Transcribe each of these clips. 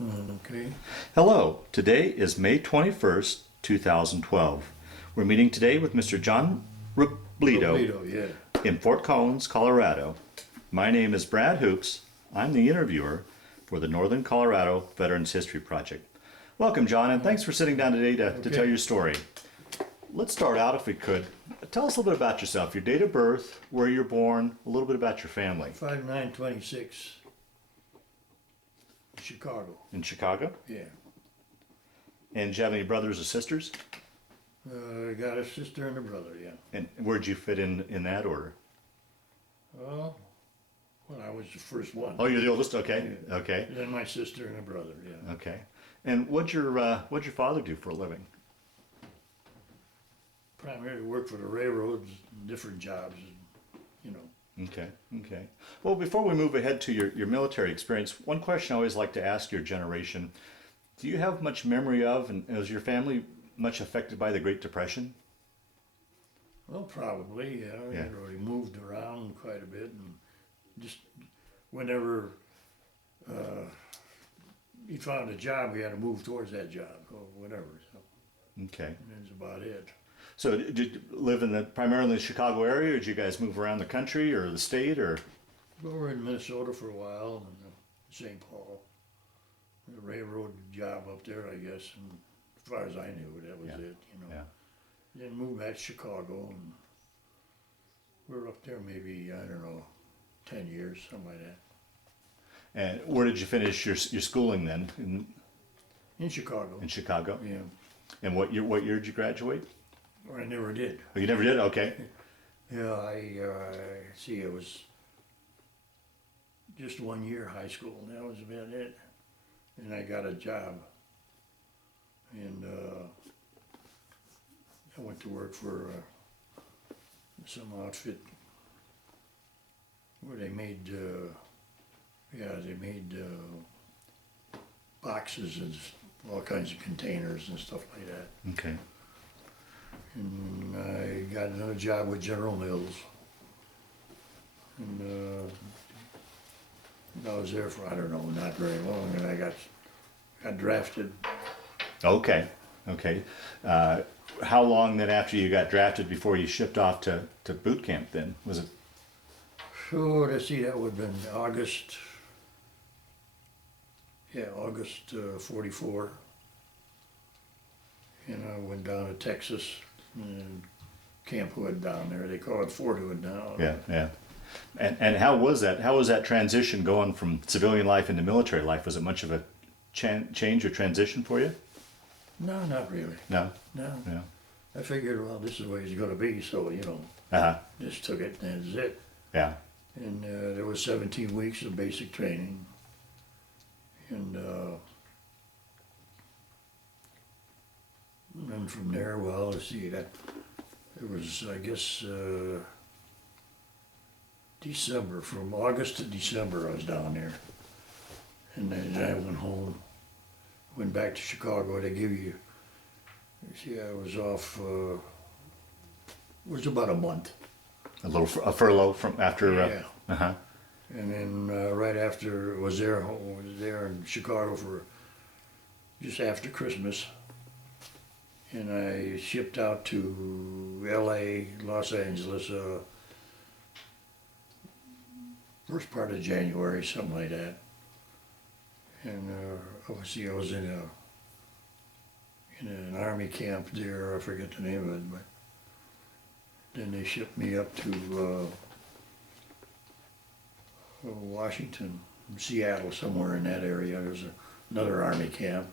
Okay. Hello, today is May 21st, 2012. We're meeting today with Mr. John Robledo Robledo, yeah. in Fort Collins, Colorado. My name is Brad Hoops. I'm the interviewer for the Northern Colorado Veterans History Project. Welcome, John, and thanks for sitting down today to tell your story. Let's start out, if we could. Tell us a little bit about yourself, your date of birth, where you're born, a little bit about your family. 5926. Chicago. In Chicago? Yeah. And do you have any brothers or sisters? I got a sister and a brother, yeah. And where'd you fit in that order? Well, I was the first one. Oh, you're the oldest? Okay. Yeah. Okay. And then my sister and a brother, yeah. Okay. And what'd your father do for a living? Primarily worked for the railroads, different jobs, you know. Okay. Okay. Well, before we move ahead to your military experience, one question I always like to ask your generation: do you have much memory of, and was your family much affected by the Great Depression? Well, probably, yeah. Yeah. You know, we moved around quite a bit, and just whenever he found a job, we had to move towards that job or whatever. So Okay. and that's about it. So did you live in primarily the Chicago area, or did you guys move around the country or the state, or? We were in Minnesota for a while, and St. Paul. The railroad job up there, I guess, and as far as I knew, that was Yeah. it, you know. Yeah. Then moved back to Chicago, and we were up there maybe, I don't know, 10 years, something like that. And where did you finish your schooling then? In Chicago. In Chicago. Yeah. And what year did you graduate? Or I never did. Oh, you never did? Okay. Yeah, see, it was just 1 year high school, and that was about it. And I got a job. And I went to work for some outfit where they made, boxes and all kinds of containers and stuff like that. Okay. And I got another job with General Mills. And I was there for, I don't know, not very long, and I got drafted. Okay. Okay. How long then after you got drafted before you shipped off to boot camp then? Was it? So let's see, that would have been August. Yeah, August 44. And I went down to Texas and Camp Hood down there. They call it Fort Hood now. Yeah, yeah. And how was that? How was that transition going from civilian life into military life? Was it much of a change or transition for you? No, not really. No. No. No. I figured, well, this is the way it's going to be, so, you know, Uh-huh. just took it and that's it. Yeah. And there was 17 weeks of basic training. And then from there, well, let's see, it was, I guess, December, from August to December I was down there. And then I went home, went back to Chicago. They give you, see, I was off, it was about a month. A furlough from after. Yeah. Uh-huh. And then right after, I was there in Chicago for just after Christmas. And I shipped out to LA, Los Angeles, first part of January, something like that. And obviously I was in an army camp there, I forget the name of it, but then they shipped me up to Washington, Seattle, somewhere in that area. There was another army camp.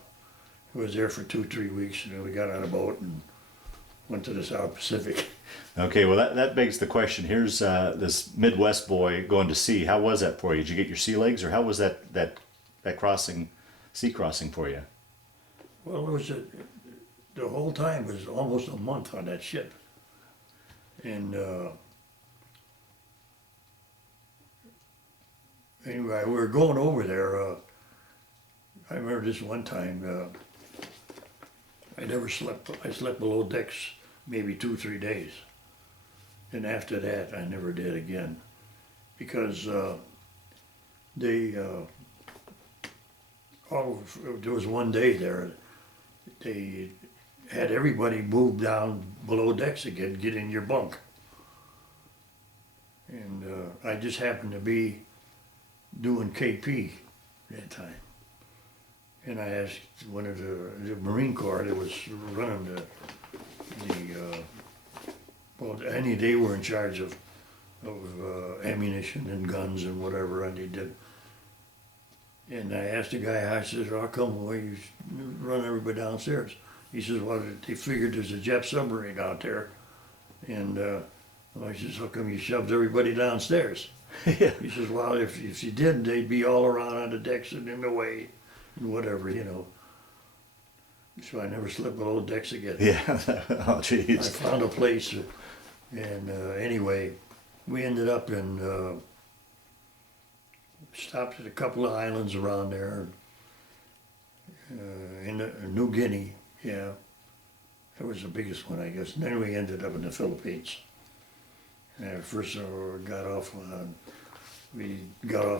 I was there for 2-3 weeks, and then we got on a boat and went to the South Pacific. Okay. Well, that begs the question. Here's this Midwest boy going to sea. How was that for you? Did you get your sea legs, or how was that sea crossing for you? Well, it was the whole time was almost a month on that ship, and anyway, we were going over there. I remember this one time. I never slept. I slept below decks maybe 2-3 days, and after that, I never did again, because they Oh, there was one day there, they had everybody move down below decks again, get in your bunk. And I just happened to be doing KP that time. And I asked one of the Marine Corps that was running well, they were in charge of ammunition and guns and whatever, and they did. And I asked the guy, I says, how come you run everybody downstairs? He says, well, they figured there's a jet submarine out there. And I says, how come you shoved everybody downstairs? Yeah. He says, well, if you did, they'd be all around on the decks and in the way and whatever, So I never slept below decks again. Yeah. Oh, I jeez. found a place, and anyway, we ended up in, stopped at a couple of islands around there, in New Guinea, yeah. That was the biggest one, I guess. And then we ended up in the Philippines. And first we got off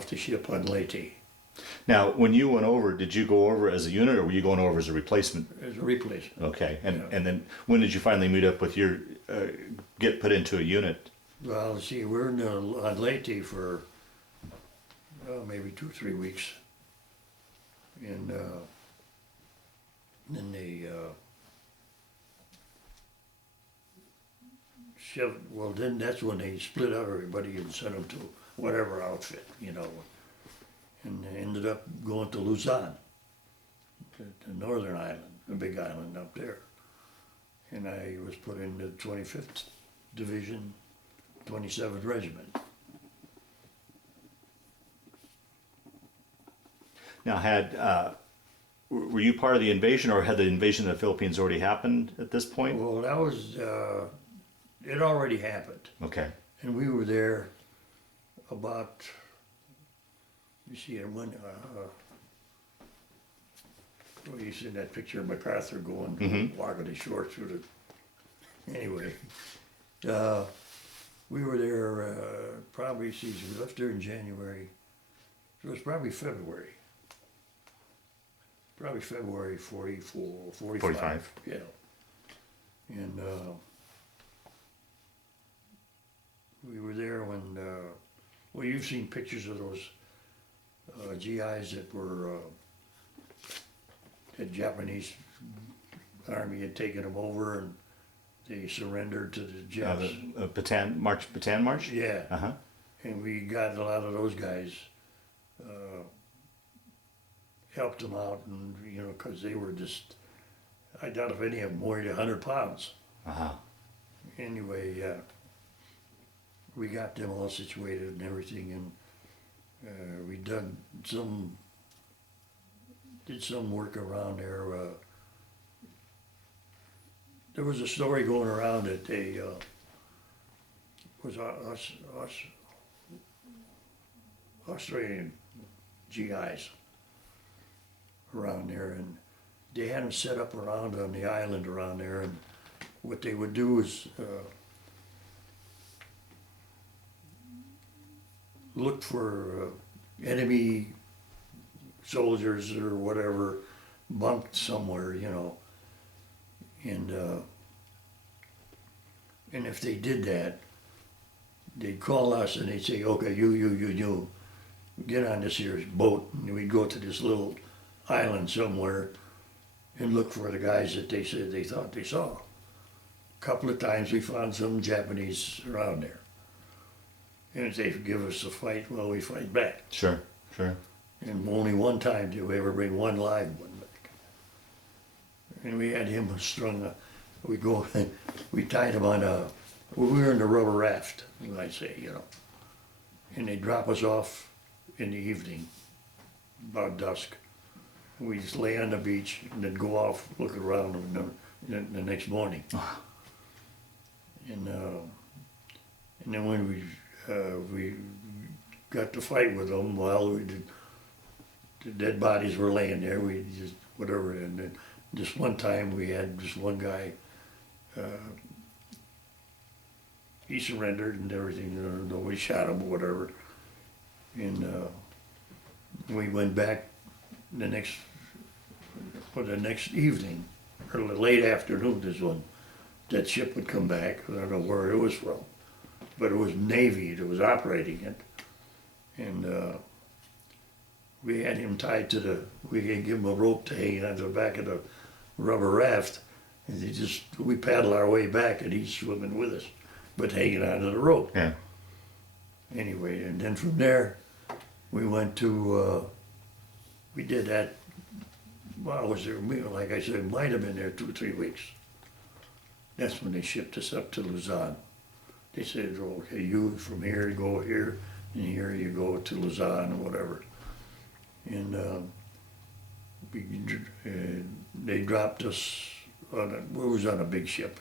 the ship on Leyte Now, when you went over, did you go over as a unit, or were you going over as a replacement? as a replacement. Okay. And Yeah. and then when did you finally meet up with your get put into a unit? Well, see, we're on Leyte for maybe 2 or 3 weeks. And then they then that's when they split up everybody and sent them to whatever outfit, And they ended up going to Luzon, the northern island, the big island up there. And I was put in the 25th Division, 27th Regiment. Now, were you part of the invasion, or had the invasion of the Philippines already happened at this point? Well, that was, it already happened. Okay. And we were there about, you see, when, well, you see that picture of MacArthur going, walking ashore through the, anyway. We were there, probably, we left there in January, so it was probably February. Probably February 44, 45. 45. Yeah. And we were there when, well, you've seen pictures of those GIs that were, the Japanese army had taken them over and they surrendered to the Japs. Bataan March? Yeah. Uh-huh. And we got a lot of those guys, helped them out, and because they were just, I doubt if any of them weighed 100 pounds. Uh-huh. Anyway, we got them all situated and everything, and we did some work around there. There was a story going around that they was Australian GIs around there, and they had them set up around on the island around there, and what they would do is look for enemy soldiers or whatever bunked somewhere, and if they did that, they'd call us and they'd say, okay, you get on this here boat, and we'd go to this little island somewhere and look for the guys that they said they thought they saw. A couple of times we found some Japanese around there. And if they give us a fight, well, we fight back. Sure. And only one time did we ever bring one live one back. And we had him strung, we tied him on we were in the rubber raft, you might say, And they drop us off in the evening, about dusk. We just lay on the beach and then go off, look around the next morning. And then when we got to fight with them, the dead bodies were laying there. We just whatever, and then just one time we had just one guy. He surrendered and everything. We shot him or whatever, and we went back the next evening, or late afternoon is when that ship would come back. I don't know where it was from, but it was Navy that was operating it. And we had him tied we had give him a rope to hang onto the back of the rubber raft. And we paddle our way back and he's swimming with us, but hanging onto the rope. Yeah. Anyway, and then from there, we went to, we did that, well, I was there, like I said, might have been there 2 or 3 weeks. That's when they shipped us up to Luzon. They said, okay, you from here go here, and here you go to Luzon or whatever. And they dropped us we was on a big ship.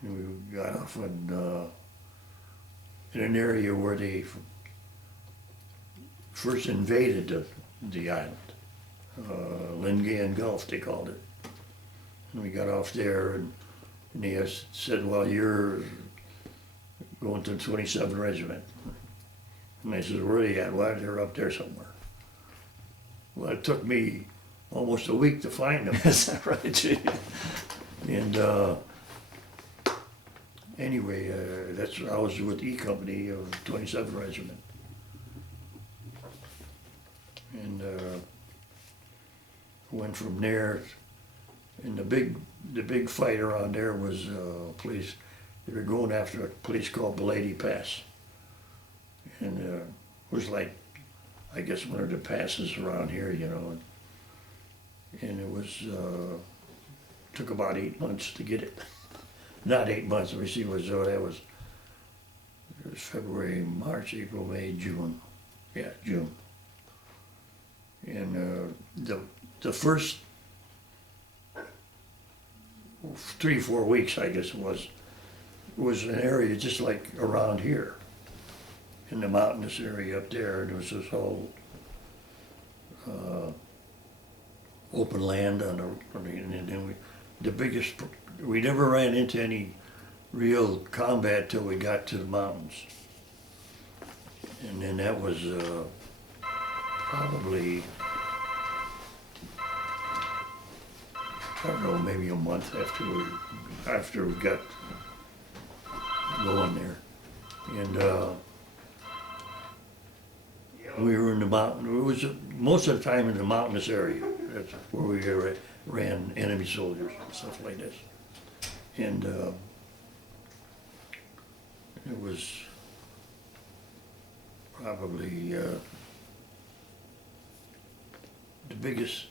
And we got off in an area where they first invaded the island. Lingayen Gulf, they called it. And we got off there, and they said, well, you're going to the 27th Regiment. And they said, where are they at? Well, they're up there somewhere. Well, it took me almost a week to find them. Is that right? Gee. And anyway, I was with E Company of 27th Regiment. And went from there, and the big fight around there was police. They were going after a place called Belady Pass. And it was like, I guess, one of the passes around here, you know. And it was, took about 8 months to get it. Not 8 months, let me see, it was February, March, April, May, June. Yeah, June. And the first 3 or 4 weeks, I guess it was an area just like around here, in the mountainous area up there, and there was this whole open land and then we never ran into any real combat till we got to the mountains. And then that was probably, I don't know, maybe a month after we got going there. And we were in the mountain. It was most of the time in the mountainous area. That's where we ran enemy soldiers and stuff like this. And it was probably the biggest,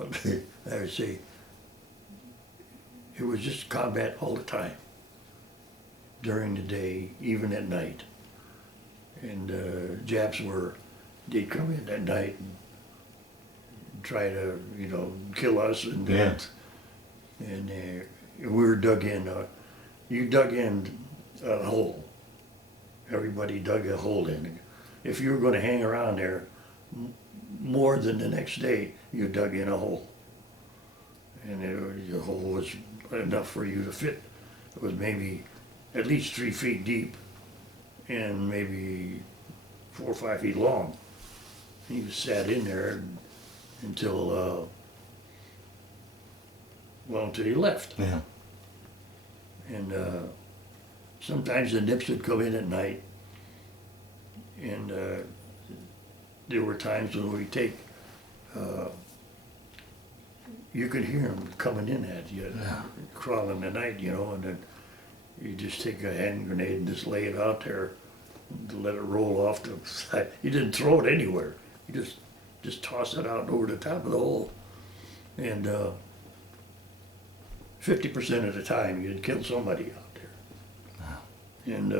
I would say, it was just combat all the time, during the day, even at night. And Japs they'd come in at night and try to, kill us, and Yeah. and we were dug in. You dug in a hole. Everybody dug a hole in. If you were going to hang around there more than the next day, you dug in a hole. And the hole was enough for you to fit. It was maybe at least 3 feet deep and maybe 4 or 5 feet long. He sat in there until he left. Yeah. And sometimes the nips would come in at night, and there were times when we'd take, you could hear them coming in at you, crawling at night, and then you just take a hand grenade and just lay it out there and let it roll off the side. You didn't throw it anywhere. You just toss it out over the top of the hole. And 50% of the time you'd kill somebody out there. Wow. And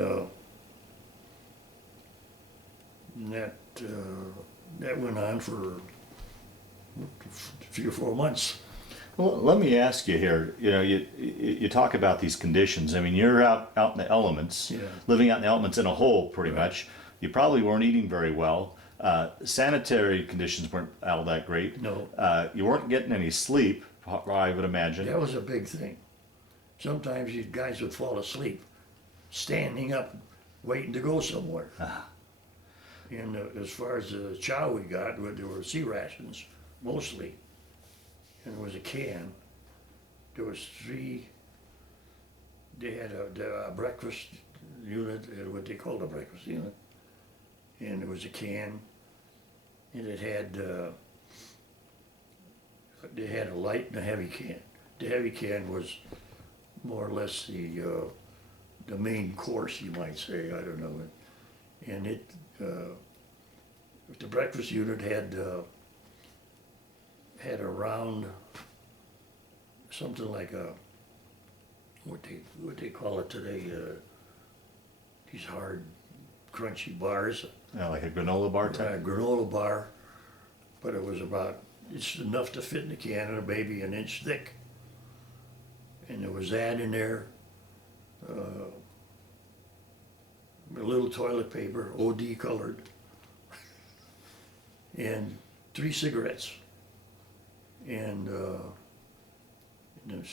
that went on for 3 or 4 months. Well, let me ask you here. You talk about these conditions. I mean, you're out in the elements, Yeah. living out in the elements in a hole, pretty Right. much. You probably weren't eating very well. Sanitary conditions weren't all that great. No. You weren't getting any sleep, I would imagine. That was a big thing. Sometimes you guys would fall asleep, standing up, waiting to go somewhere. And as far as the chow we got, there were sea rations, mostly. And there was a can. There was three, they had a breakfast unit, what they called a breakfast unit. And there was a can, and it had, they had a light and a heavy can. The heavy can was more or less the main course, you might say, I don't know. And it, the breakfast unit had a round, something like a, what they call it today, these hard, crunchy bars. Yeah, like a granola bar type. A granola bar, but it was about, it's enough to fit in the can and maybe an inch thick. And there was that in there, a little toilet paper, OD colored, and 3 cigarettes. And and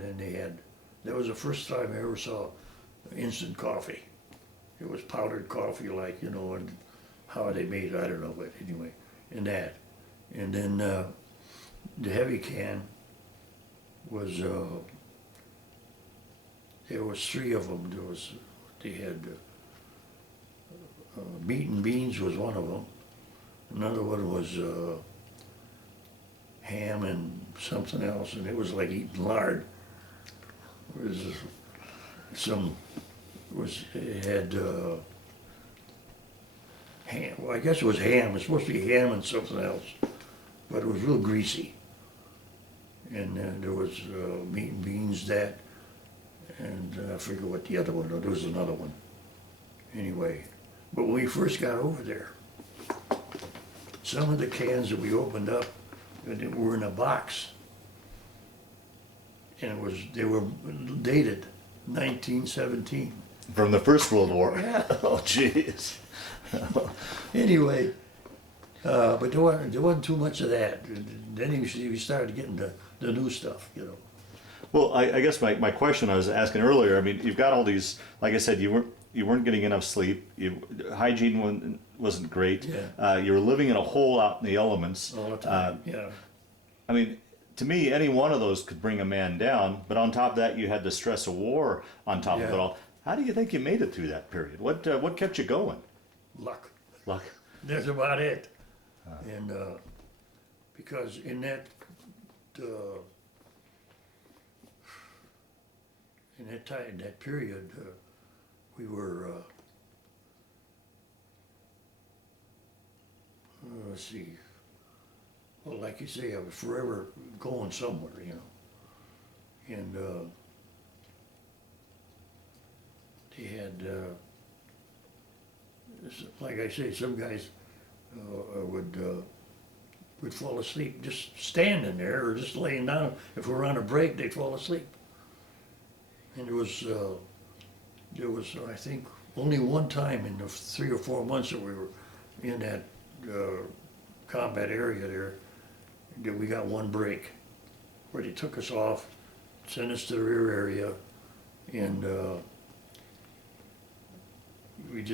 then they had, that was the first time I ever saw instant coffee. It was powdered coffee, like, you know, and how they made it, I don't know, but anyway, and that. And then the heavy can was, there was 3 of them. They had meat and beans was one of them. Another one was ham and something else, and it was like eating lard. It was it had ham. Well, I guess it was ham. It's supposed to be ham and something else, but it was real greasy. And there was meat and beans, that, and I forget what the other one. There was another one. Anyway, but when we first got over there, some of the cans that we opened up, they were in a box, and they were dated 1917. From the First World War. Yeah. Oh, jeez. Anyway, but there wasn't too much of that. Then we started getting the new stuff, you know. Well, I guess my question I was asking earlier, I mean, you've got all these, like I said, you weren't getting enough sleep. Hygiene wasn't great. Yeah. You were living in a hole out in the elements. All the time, yeah. I mean, to me, any one of those could bring a man down. But on top of that, you had the stress of war on top of it Yeah. all. How do you think you made it through that period? What kept you going? Luck. Luck. That's about it. And because in that time, that period, we were let's see. Well, like you say, I was forever going somewhere, you know. And they had, like I say, some guys would fall asleep just standing there or just laying down. If we were on a break, they'd fall asleep. And there was, I think, only one time in the 3 or 4 months that we were in that combat area there, that we got one break, where they took us off, sent us to the rear area, and we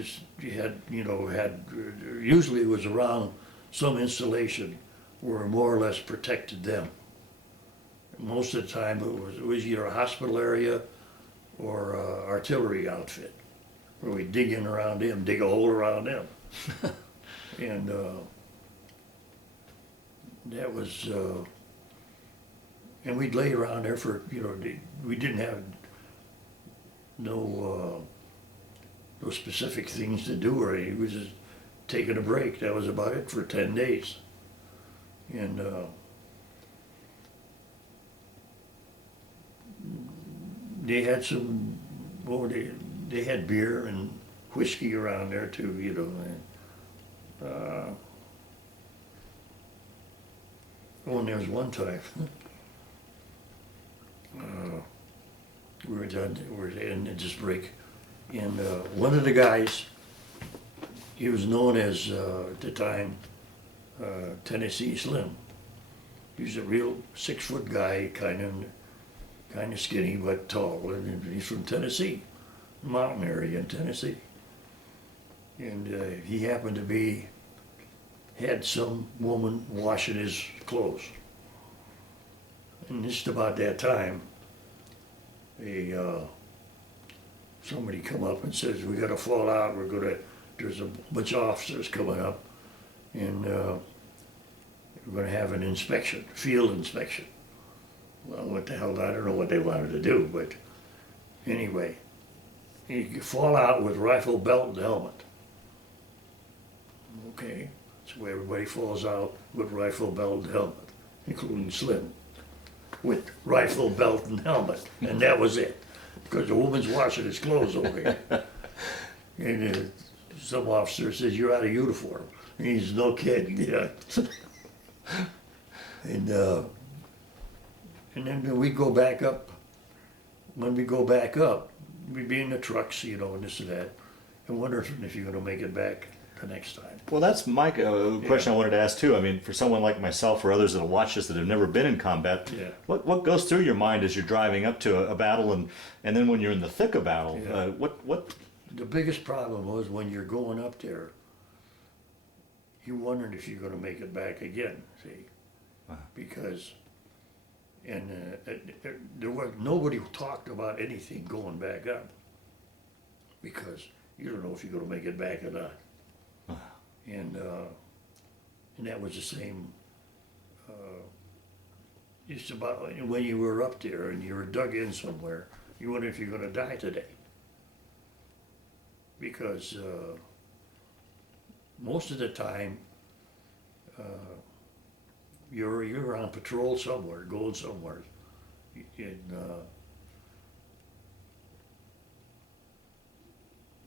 had usually it was around some installation where we more or less protected them. Most of the time it was either a hospital area or a artillery outfit, where we dig in around them, dig a hole around them. And that was, and we'd lay around there for, we didn't have no specific things to do, or anything. We was just taking a break. That was about it for 10 days. And they had some, they had beer and whiskey around there too, and and there was one time, we were in this break, and one of the guys, he was known as, at the time, Tennessee Slim. He was a real 6-foot guy, kind of skinny but tall, and he's from Tennessee, mountain area in Tennessee. And he happened to had some woman washing his clothes. And just about that time, somebody come up and says, we got to fall out, there's a bunch of officers coming up, and we're going to have an inspection, field inspection. Well, what the hell, I don't know what they wanted to do, but anyway, you fall out with rifle, belt, and helmet. Okay, so everybody falls out with rifle, belt, and helmet, including Slim, with rifle, belt, and helmet, and that was it. Because the woman's washing his clothes over here. And some officer says, you're out of uniform. And he's no kidding, yeah. And then we go back up. When we go back up, we'd be in the trucks, you know, and this and that, and wondering if you're going to make it back the next time. Well, that's my question I wanted to ask too. I mean, for someone like myself or others that'll watch this that have never been in combat, what goes through your mind as you're driving up to a battle, and then when you're in the thick of battle, what? The biggest problem was when you're going up there, you're wondering if you're going to make it back again. See, because there was nobody talked about anything going back up because you don't know if you're going to make it back or not. And that was the same, just about when you were up there and you were dug in somewhere, you wonder if you're going to die today. Because most of the time, you're on patrol somewhere, going somewhere.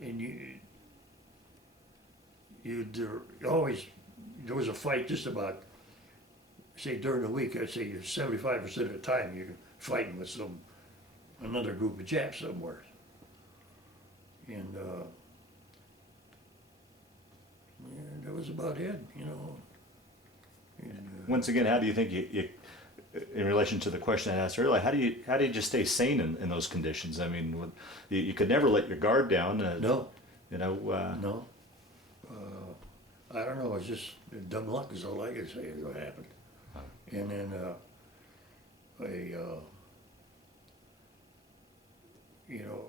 And there was a fight just about, say during the week, I'd say you're 75% of the time you're fighting with another group of Japs somewhere. And that was about it, you know. And, once again, how do you think you in relation to the question I asked earlier, how do you just stay sane in those conditions? I mean, you could never let your guard down. No. You know. No. I don't know. It's just dumb luck is all I can say is what happened. And then you know,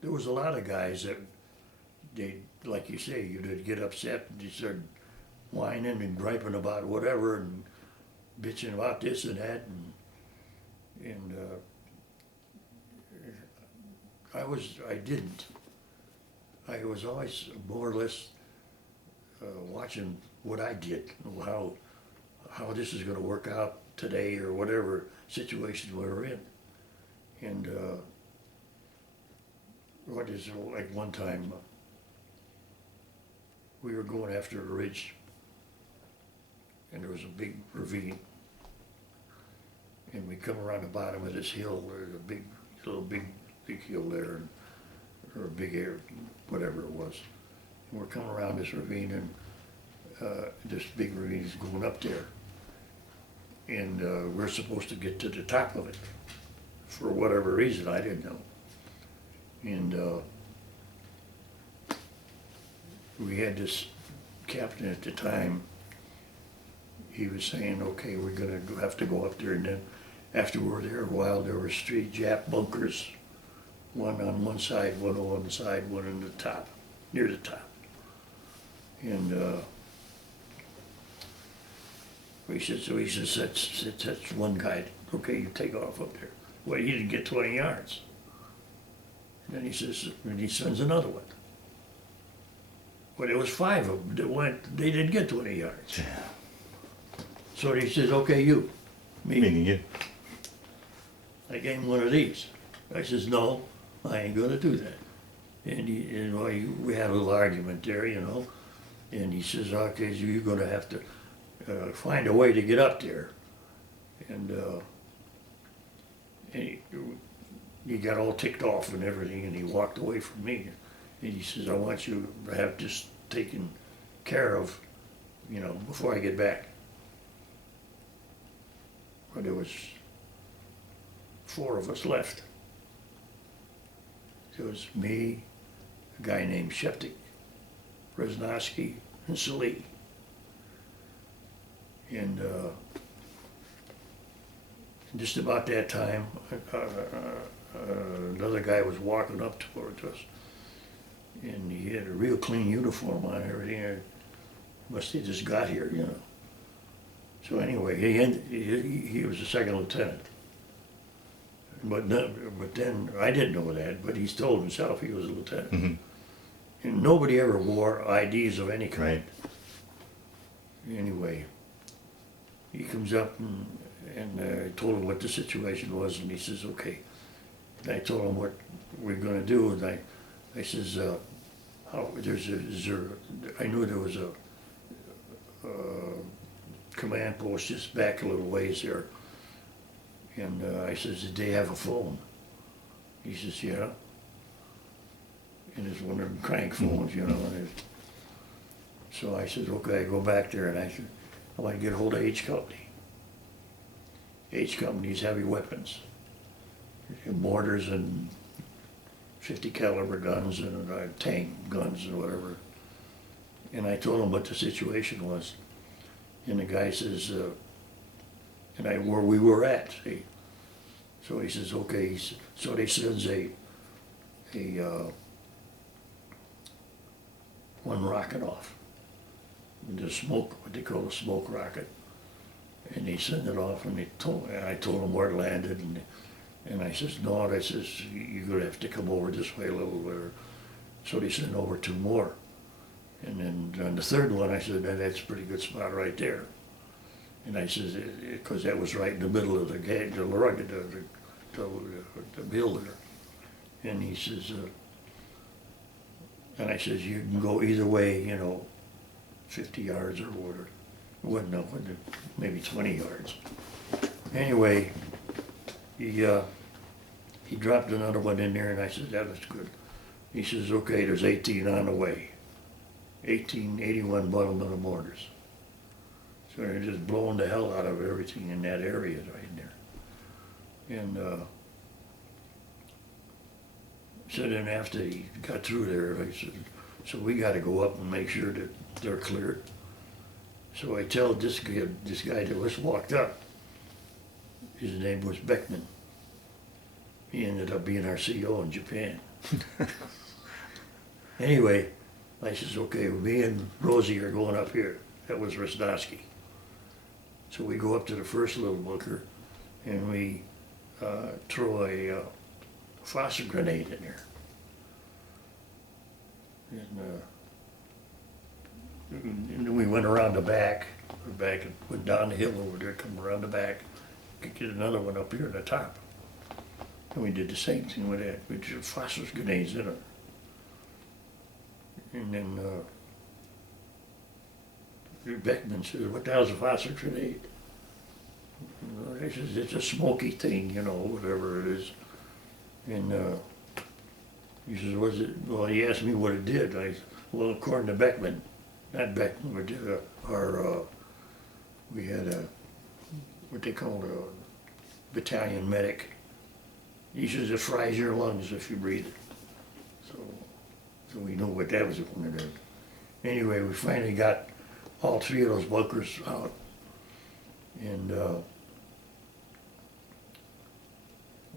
there was a lot of guys that they, like you say, you'd get upset and you started whining and griping about whatever and bitching about this and that, and I was always more or less watching what I did, how this is going to work out today or whatever situation we were in. And like one time we were going after a ridge and there was a big ravine and we come around the bottom of this hill. There's a big hill there, or a big air, whatever it was. And we're coming around this ravine, and this big ravine is going up there. And we're supposed to get to the top of it. For whatever reason, I didn't know. And we had this captain at the time. He was saying, okay, we're gonna have to go up there, and then after we were there a while, there were 3 Jap bunkers, one on one side, one on one side, one on the top, near the top. And he says, that's one guy, okay, you take off up there. Well, he didn't get 20 yards. And then he says, and he sends another one. Well, there was 5 of them they didn't get 20 yards. Yeah. So he says, okay, you, me. Meaning you. I gave him one of these. I says, no, I ain't gonna do that. And we had a little argument there, you know. And he says, okay, so you're gonna have to find a way to get up there. And he got all ticked off and everything, and he walked away from me. And he says, I want you to have this taken care of, you know, before I get back. But there was 4 of us left. It was me, a guy named Sheptick, Resnowski, and Salee. And just about that time, another guy was walking up towards us, and he had a real clean uniform on and everything. Must have just got here, you know. So anyway, he was a second lieutenant. But then, I didn't know that, but he's told himself he was a lieutenant. Mm-hmm. And nobody ever wore IDs of any kind. Right. Anyway, he comes up and I told him what the situation was, and he says, okay. And I told him what we're gonna do, and I says, I knew there was a command post just back a little ways there. And I says, did they have a phone? He says, yeah. And it's one of them crank phones, you know. So I said, okay, I go back there, and I said, I want to get a hold of H Company. H Company's heavy weapons, mortars and 50 caliber guns and tank guns and whatever. And I told him what the situation was. And the guy says, where we were at, see. So he says, okay. So they sends one rocket off. The smoke, what they call a smoke rocket. And he sent it off, and I told him where it landed, and I says, no, I says, you're gonna have to come over this way a little bit. So they sent over 2 more. And then on the third one, I said, that's a pretty good spot right there. And I says, because that was right in the middle of the rugged, the hill there. And he says, and I says, you can go either way, you know, 50 yards or whatever. It wasn't no, maybe 20 yards. Anyway, he dropped another one in there, and I said, that was good. He says, okay, there's 18 on the way. 81 bundle of mortars. So they're just blowing the hell out of everything in that area right there. And so then after he got through there, I said, so we got to go up and make sure that they're cleared. So I tell this guy that was walked up, his name was Beckman. He ended up being our CO in Japan. Anyway, I says, okay, me and Rosie are going up here. That was Resnowski. So we go up to the first little bunker, and we throw a phosphor grenade in there. And then we went around the back, and went down the hill over there, come around the back, get another one up here at the top. And we did the same thing with that. We threw phosphorus grenades in it. And then Beckman says, what the hell's a phosphorus grenade? I says, it's a smoky thing, you know, whatever it is. And he says, what's it? Well, he asked me what it did. Well, according to Beckman, not Beckman, but we had what they called a battalion medic. He says, it fries your lungs if you breathe it. So we know what that was going to do. Anyway, we finally got all 3 of those bunkers out. And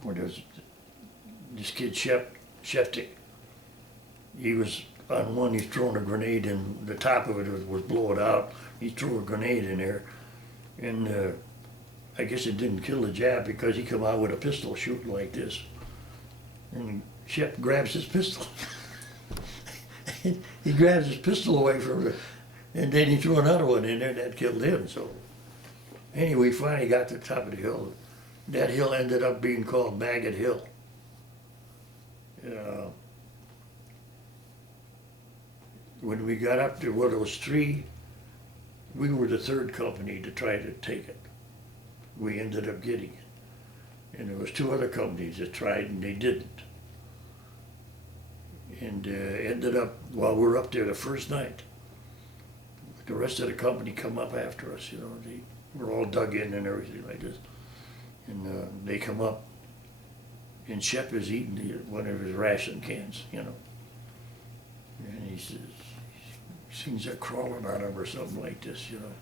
where there's this kid Sheptick, he was on one, he's throwing a grenade, and the top of it was blowing out. He threw a grenade in there, and I guess it didn't kill the Jap because he come out with a pistol shooting like this. And Shep grabs his pistol. He grabs his pistol away from it, and then he threw another one in there, and that killed him. So anyway, we finally got to the top of the hill. That hill ended up being called Maggot Hill. When we got up there, well, there was 3, we were the 3rd company to try to take it. We ended up getting it. And there was 2 other companies that tried, and they didn't. And ended up, while we were up there the first night, the rest of the company come up after us, you know. They were all dug in and everything like this. And they come up, and Shep is eating one of his ration cans, you know. And he says, things are crawling on him or something like this, you know.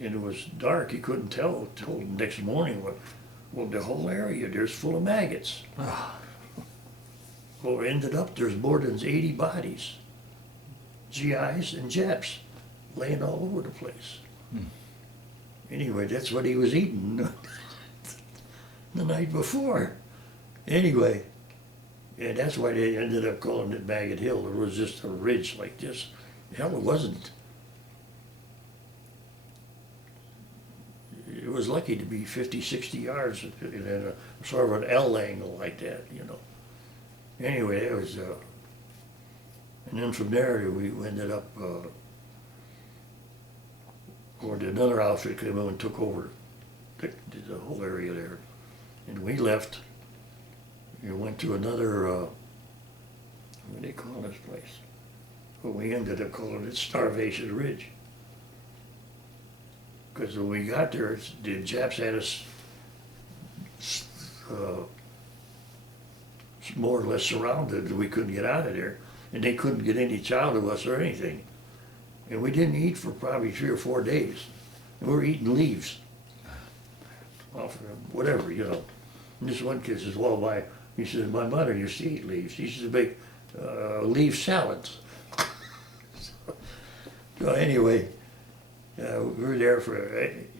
And it was dark, he couldn't tell till the next morning well, the whole area there's full of maggots. Well, it ended up there's more than 80 bodies, GIs and Japs, laying all over the place. Anyway, that's what he was eating the night before. Anyway, and that's why they ended up calling it Maggot Hill. It was just a ridge like this. Hell, it wasn't. It was lucky to be 50, 60 yards in a sort of an L angle like that, you know. Anyway, it was, and then from there we ended up, or another outfit came in and took over the whole area there. And we left, we went to another, what do they call this place? Well, we ended up calling it Starvation Ridge. Because when we got there, the Japs had us more or less surrounded. We couldn't get out of there. And they couldn't get any chow to us or anything. And we didn't eat for probably 3 or 4 days. And we were eating leaves. Off of whatever, you know. And this one kid says, well, he says, my mother used to eat leaves. She used to make leaf salads. So anyway, we were there for, it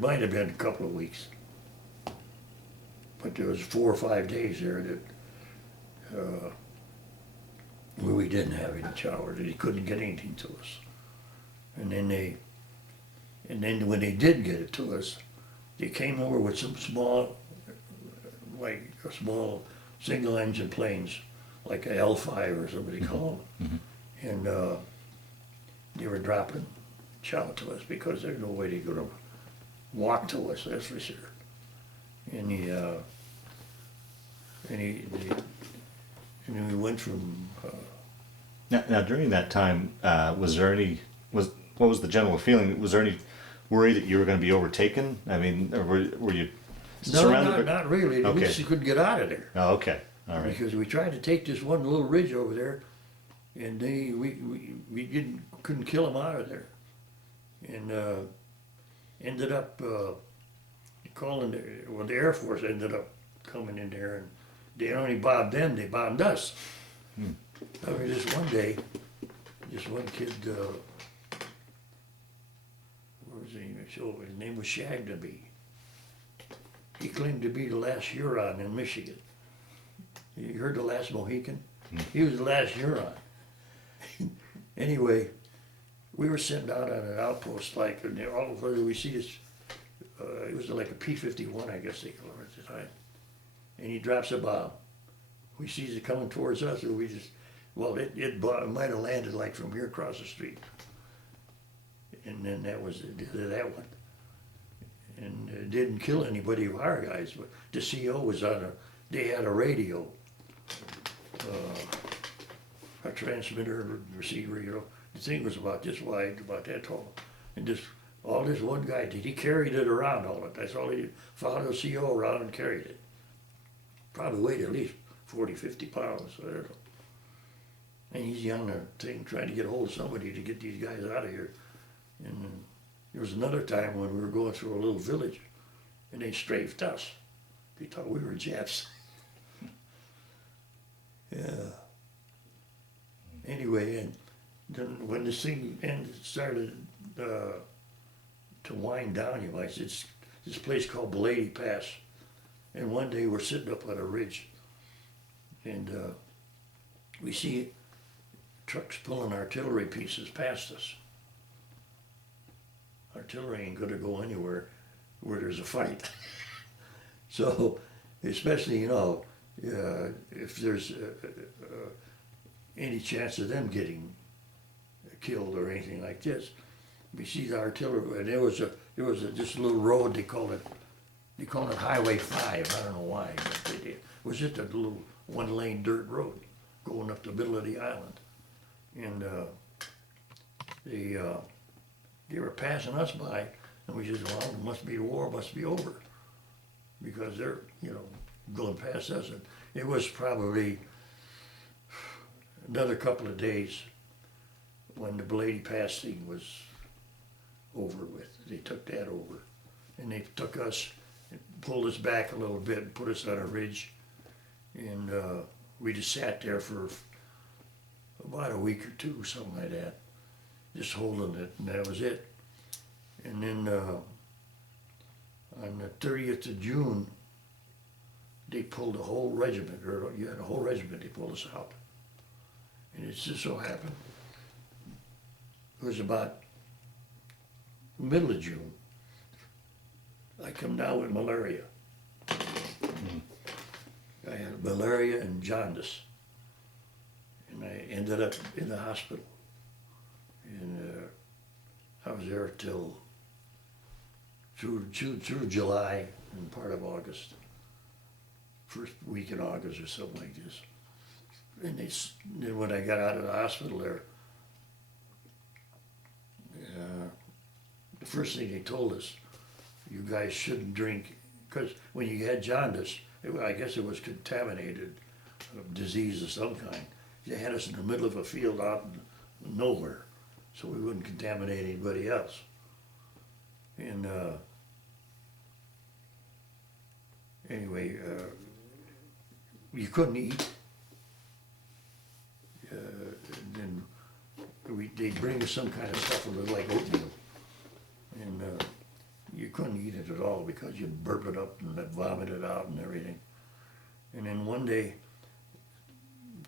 might have been a couple of weeks. But there was 4 or 5 days there that where we didn't have any chow, or that he couldn't get anything to us. And then when they did get it to us, they came over with some small, like a small single engine planes, like a L5 or somebody call them. And they were dropping chow to us because there's no way they could have walked to us, that's for sure. And and we went from. Now, during that time, was there any? What was the general feeling? Was there any worry that you were going to be overtaken? I mean, or were you surrounded? No, not really. At least you couldn't get out of there. Oh, okay, all right. Because we tried to take this one little ridge over there, and we couldn't kill them out of there, and ended up calling the Air Force ended up coming in there, and they only bombed them, they bombed us. I mean, this one day, this one kid, what was his name? His name was Shagnaby. He claimed to be the last Huron in Michigan. You heard the last Mohican? He was the last Huron. Anyway, we were sitting out on an outpost, like, and all of a sudden we see this, it was like a P-51, I guess they call it at the time. And he drops a bomb. We sees it coming towards us, and we just, well, it might have landed like from here across the street. And then that was that one. And it didn't kill anybody of our guys, but the CO was they had a radio, a transmitter, receiver, you know. The thing was about this wide, about that tall. And all this one guy did, he carried it around all it. That's all he did. Found a CO around and carried it. Probably weighed at least 40, 50 pounds. I don't know. And he's young, trying to get hold of somebody to get these guys out of here. And there was another time when we were going through a little village, and they strafed us. They thought we were Japs. Yeah. Anyway, and then when this thing started to wind down, you might say, it's this place called Belady Pass. And one day we're sitting up on a ridge, and we see trucks pulling artillery pieces past us. Artillery ain't gonna go anywhere where there's a fight. So, especially, you know, if there's any chance of them getting killed or anything like this, we see the artillery, and there was this little road, they call it Highway 5, I don't know why, but they did. It was just a little one-lane dirt road going up the middle of the island. And they were passing us by, and we just, well, it must be the war, must be over. Because they're, you know, going past us. And it was probably another couple of days when the Blady Pass thing was over with. They took that over. And they took us and pulled us back a little bit and put us on a ridge. And we just sat there for about a week or two, something like that, just holding it, and that was it. And then on the 30th of June, they pulled the whole regiment, or you had a whole regiment, they pulled us out. And it just so happened, it was about the middle of June. I come down with malaria. I had malaria and jaundice. And I ended up in the hospital. And I was there till through July and part of August. First week in August or something like this. And then when I got out of the hospital there, the first thing they told us, you guys shouldn't drink, because when you had jaundice, I guess it was contaminated disease of some kind. They had us in the middle of a field out in nowhere, so we wouldn't contaminate anybody else. And anyway, you couldn't eat. And then they'd bring us some kind of stuff that was like oatmeal. And you couldn't eat it at all because you'd burp it up and vomit it out and everything. And then one day,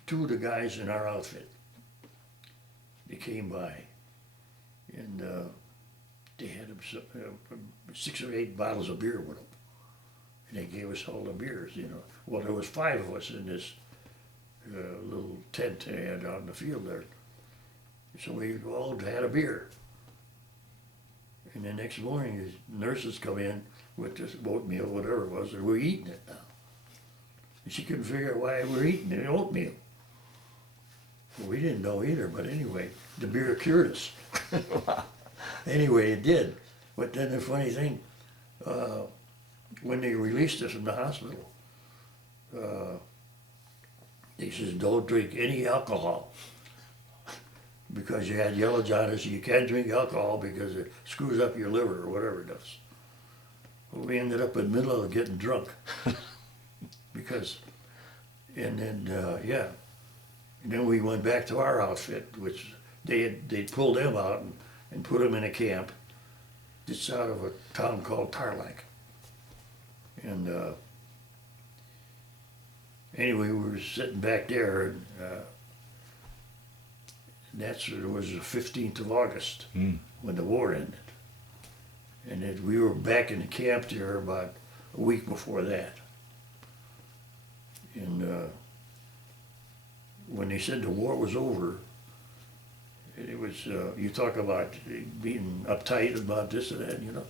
two of the guys in our outfit, they came by, and they had 6 or 8 bottles of beer with them. And they gave us all the beers, you know. Well, there was 5 of us in this little tent they had out in the field there. So we all had a beer. And the next morning, the nurses come in with this oatmeal, whatever it was, and we're eating it now. And she couldn't figure out why we're eating the oatmeal. Well, we didn't know either, but anyway, the beer cured us. Anyway, it did. But then the funny thing, when they released us from the hospital, they says, don't drink any alcohol. Because you had yellow jaundice, you can't drink alcohol because it screws up your liver or whatever it does. Well, we ended up in the middle of getting drunk. Because, and then, yeah. And then we went back to our outfit, which they'd pulled them out and put them in a camp just out of a town called Tarlac. And anyway, we were sitting back there, and it was the 15th of August when the war ended. And we were back in the camp there about a week before that. And when they said the war was over, it was, you talk about being uptight about this and that, you know.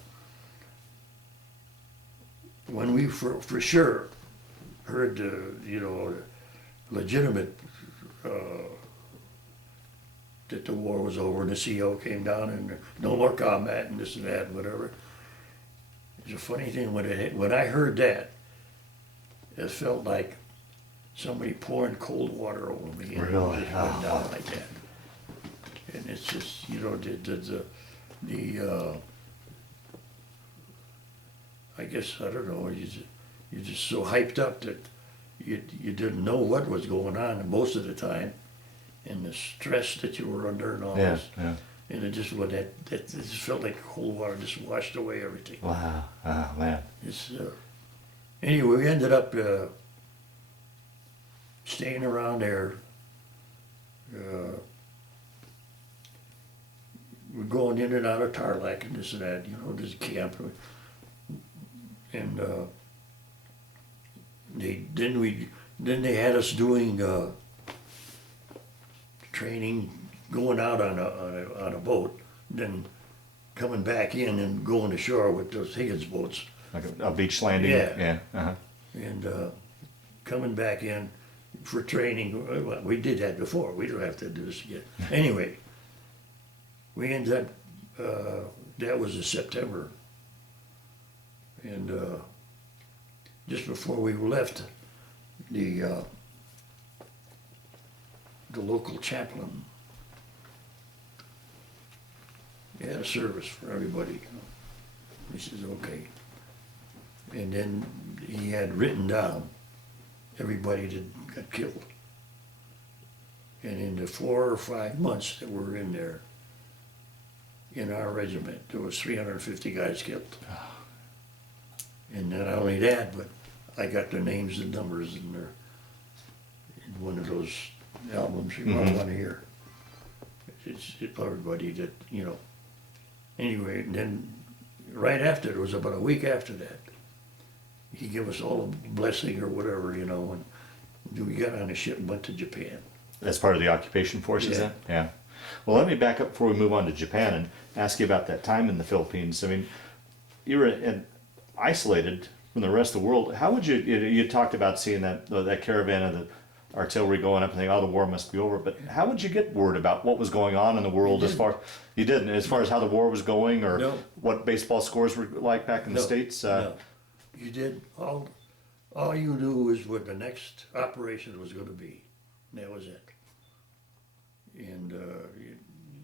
When we for sure heard you know, legitimate that the war was over and the CO came down and no more combat and this and that and whatever. It's a funny thing, when I heard that, it felt like somebody pouring cold water over me. And Really? it just went down like that. And it's just, you know, the I guess, I don't know, you're just so hyped up that you didn't know what was going on most of the time, and the stress that you were under and all this. Yeah. And it just, it just felt like cold water just washed away everything. Wow. Oh, man. It's, anyway, we ended up staying around there. We're going in and out of Tarlac and this and that, you know, this camp. And then they had us doing training, going out on a boat, then coming back in and going ashore with those Higgins boats. Like a beach landing? Yeah. Yeah. Uh-huh. And coming back in for training. Well, we did that before. We don't have to do this again. Anyway, we ended up, that was in September. And just before we left, the local chaplain, he had a service for everybody. He says, okay. And then he had written down everybody that got killed. And in the 4 or 5 months that we're in there, in our regiment, there was 350 guys killed. And not only that, but I got their names and numbers in there, in one of those albums you might want to hear. It's everybody that, you know. Anyway, and then right after, it was about a week after that, he gave us all a blessing or whatever, you know, and we got on a ship and went to Japan. As part of the occupation forces, Yeah. then? Yeah. Well, let me back up before we move on to Japan and ask you about that time in the Philippines. I mean, you were isolated from the rest of the world. How would you talked about seeing that caravan of the artillery going up and thinking, oh, the war must be over. But how would you get word about what was going on in the world as far as how the war was going, or No. what baseball scores were like back in the States? No. You did all you knew was what the next operation was going to be. And that was it. And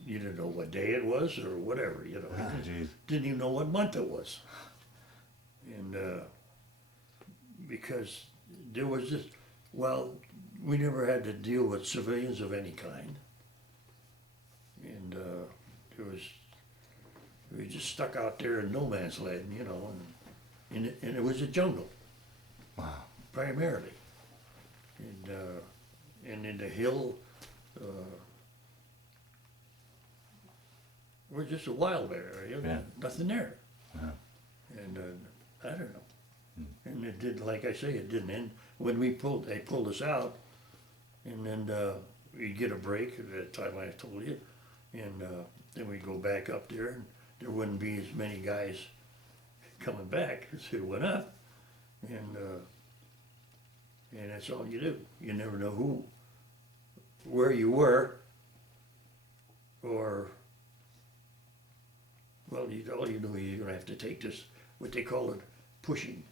you didn't know what day it was or whatever, you know. You didn't even know what month it was. And because there was this, well, we never had to deal with civilians of any kind. And we just stuck out there in no man's land, you know, and it was a jungle. Wow. Primarily. And in the hill, we're just a wild area, Yeah. nothing there. Yeah. And I don't know. And it did, like I say, it didn't end. When they pulled us out, and then we'd get a break at that time I told you, and then we'd go back up there, and there wouldn't be as many guys coming back as it went up, and that's all you do. You never know where you were, or, well, all you know is you're gonna have to take this, what they call it, pushing.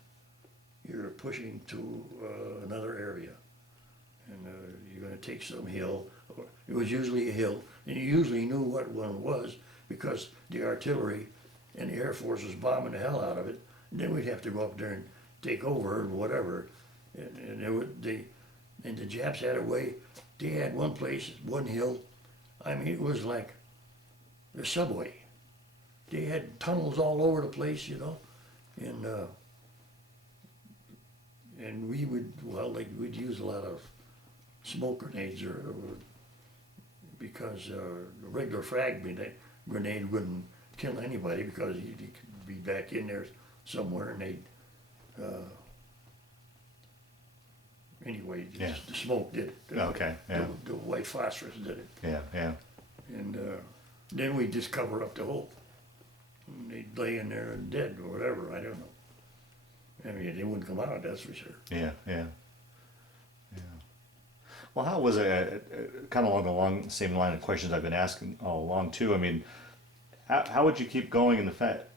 You're pushing to another area, and you're gonna take some hill. It was usually a hill, and you usually knew what one it was because the artillery and the Air Force was bombing the hell out of it. And then we'd have to go up there and take over and whatever. And the Japs had a way. They had one place, one hill. I mean, it was like the subway. They had tunnels all over the place, you know, and we would, well, like we'd use a lot of smoke grenades or because a regular frag grenade wouldn't kill anybody because you could be back in there somewhere and they'd anyway, Yeah. the smoke did it. Okay, yeah. The white phosphorus did it. Yeah, yeah. And then we just cover up the hole. And they'd lay in there and dead or whatever, I don't know. I mean, they wouldn't come out, that's for sure. Yeah, yeah, yeah. Well, how was it? Kind of along the same line of questions I've been asking all along too. I mean, how would you keep going in the fact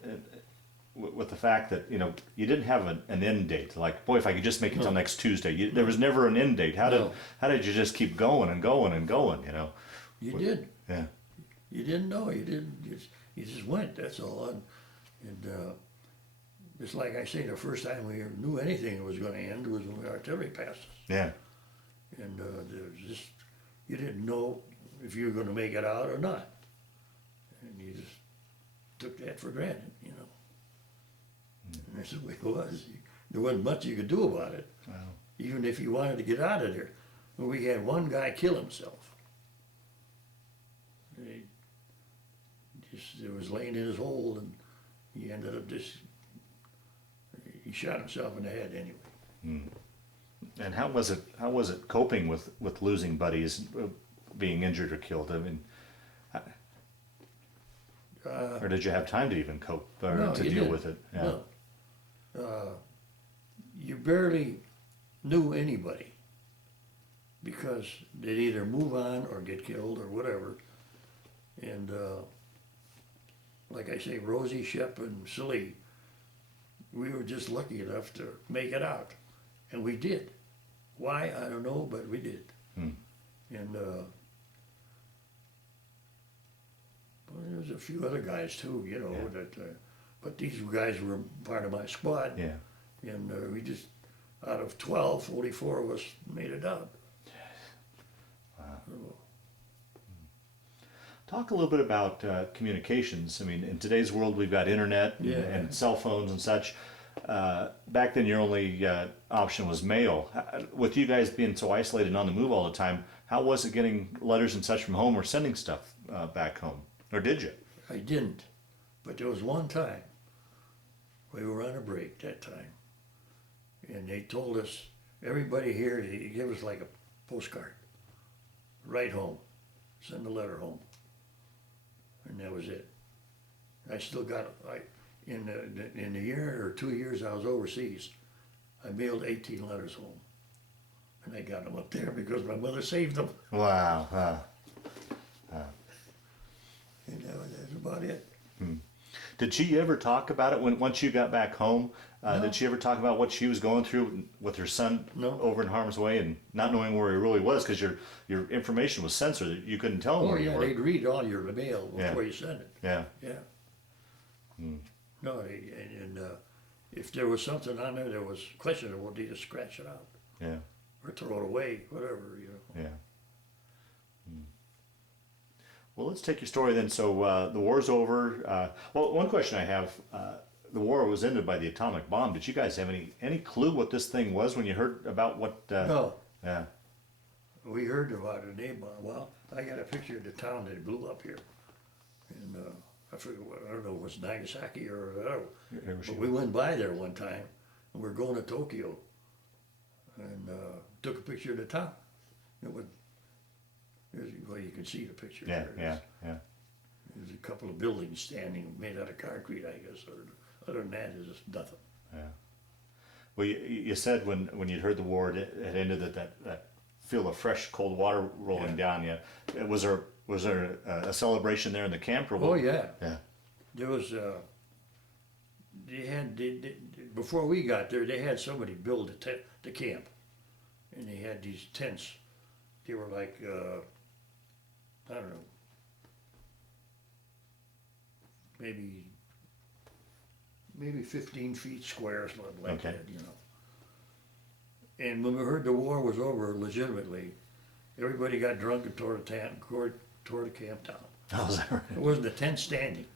with the fact that you didn't have an end date? Like, boy, if I could just make it till next Tuesday. There was never an end date. How did you just keep going and going and going? You did. Yeah. You didn't know. You didn't. You just went. That's all. And just like I say, the first time we knew anything was going to end was when the artillery passed us. Yeah. And there was just, you didn't know if you were going to make it out or not. And you just took that for granted, And that's the way it was. There wasn't much you could do about it. Wow. Even if you wanted to get out of there. Well, we had one guy kill himself. He was laying in his hole and he ended up he shot himself in the head anyway. And how was it coping with losing buddies, being injured or killed? I mean, or did you have time to even cope or No, to you deal didn't. with it? Yeah. No. You barely knew anybody because they'd either move on or get killed or whatever. And like I say, Rosie, Shep, and Silly, we were just lucky enough to make it out, and we did. Why, I don't know, but we did. And well, there was a few other guys too, you know, that, but these guys were part of my squad. Yeah. And we just, out of 12, only 4 of us made it out. Wow. So, Talk a little bit about communications. I mean, in today's world, we've got internet and cell phones and such. Back then, your only option was mail. With you guys being so isolated and on the move all the time, how was it getting letters and such from home or sending stuff back home? Or did you? I didn't, but there was one time, we were on a break that time, and they told us, everybody here, they gave us like a postcard, write home, send a letter home, and that was it. I still got, in the year or 2 years I was overseas, I mailed 18 letters home, and I got them up there because my mother saved them, Wow. and that's about it. Did she ever talk about it once you got back home? No. Did she ever talk about what she was going through with her son No. over in harm's way and not knowing where he really was because your information was censored? You couldn't tell them Oh where you yeah, were. they'd read all your mail before you send it. Yeah. Yeah. No, and if there was something on there that was questionable, they just scratch it out Yeah. or throw it away, whatever, you know. Yeah. Well, let's take your story then. So the war's over. Well, one question I have: the war was ended by the atomic bomb. Did you guys have any clue what this thing was when you heard about what? No, Yeah. we heard about it. Well, I got a picture of the town that blew up here, and I forget what, I don't know if it was Nagasaki or whatever. But we went by there one time, and we were going to Tokyo, and took a picture of the town. It was, well, you can see the picture. Yeah. there. Yeah. There's a couple of buildings standing made out of concrete, I guess. Other than that, there's just nothing. Yeah. Well, you said when you'd heard the war it had ended that feel of fresh cold water rolling down you. Was there a celebration there in the camp or what? Oh yeah. Yeah. There was before we got there, they had somebody build the camp, and they had these tents. They were like I don't know, maybe 15 feet square, something like that, you know. And when we heard the war was over, legitimately, everybody got drunk and tore the camp down. Oh, is that right? It wasn't a tent standing.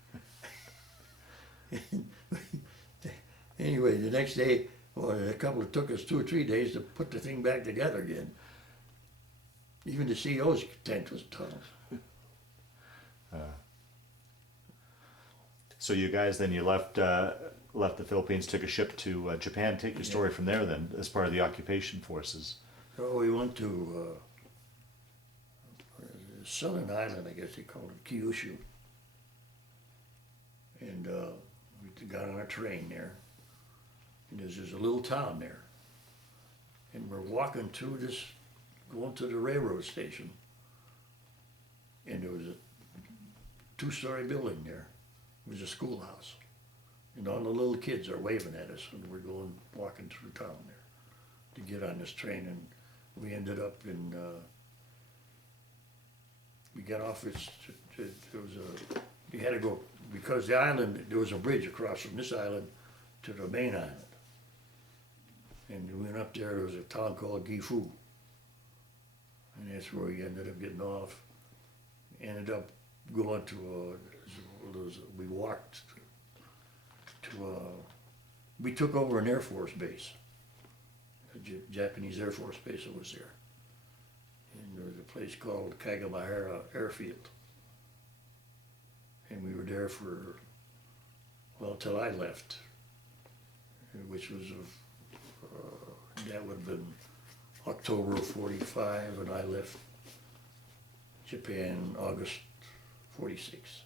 Anyway, the next day, well, it took us 2 or 3 days to put the thing back together again. Even the CO's tent was tunneled. So you guys then you left the Philippines, took a ship to Japan. Take your story from there then, as part of the occupation forces. So we went to Southern Island, I guess they called it, Kyushu. And we got on a train there. And there's a little town there. And we're walking through this, going to the railroad station. And there was a 2-story building there. It was a schoolhouse. And all the little kids are waving at us when we're walking through town there to get on this train. And we ended up in, we got off, you had to go, because the island, there was a bridge across from this island to the main island. And we went up there was a town called Gifu. And that's where we ended up getting off. Ended up going to, we walked to, we took over an Air Force base, a Japanese Air Force base that was there. And there was a place called Kagamahara Airfield. And we were there for, well, till I left, which was, that would have been October of 45, and I left Japan August 46.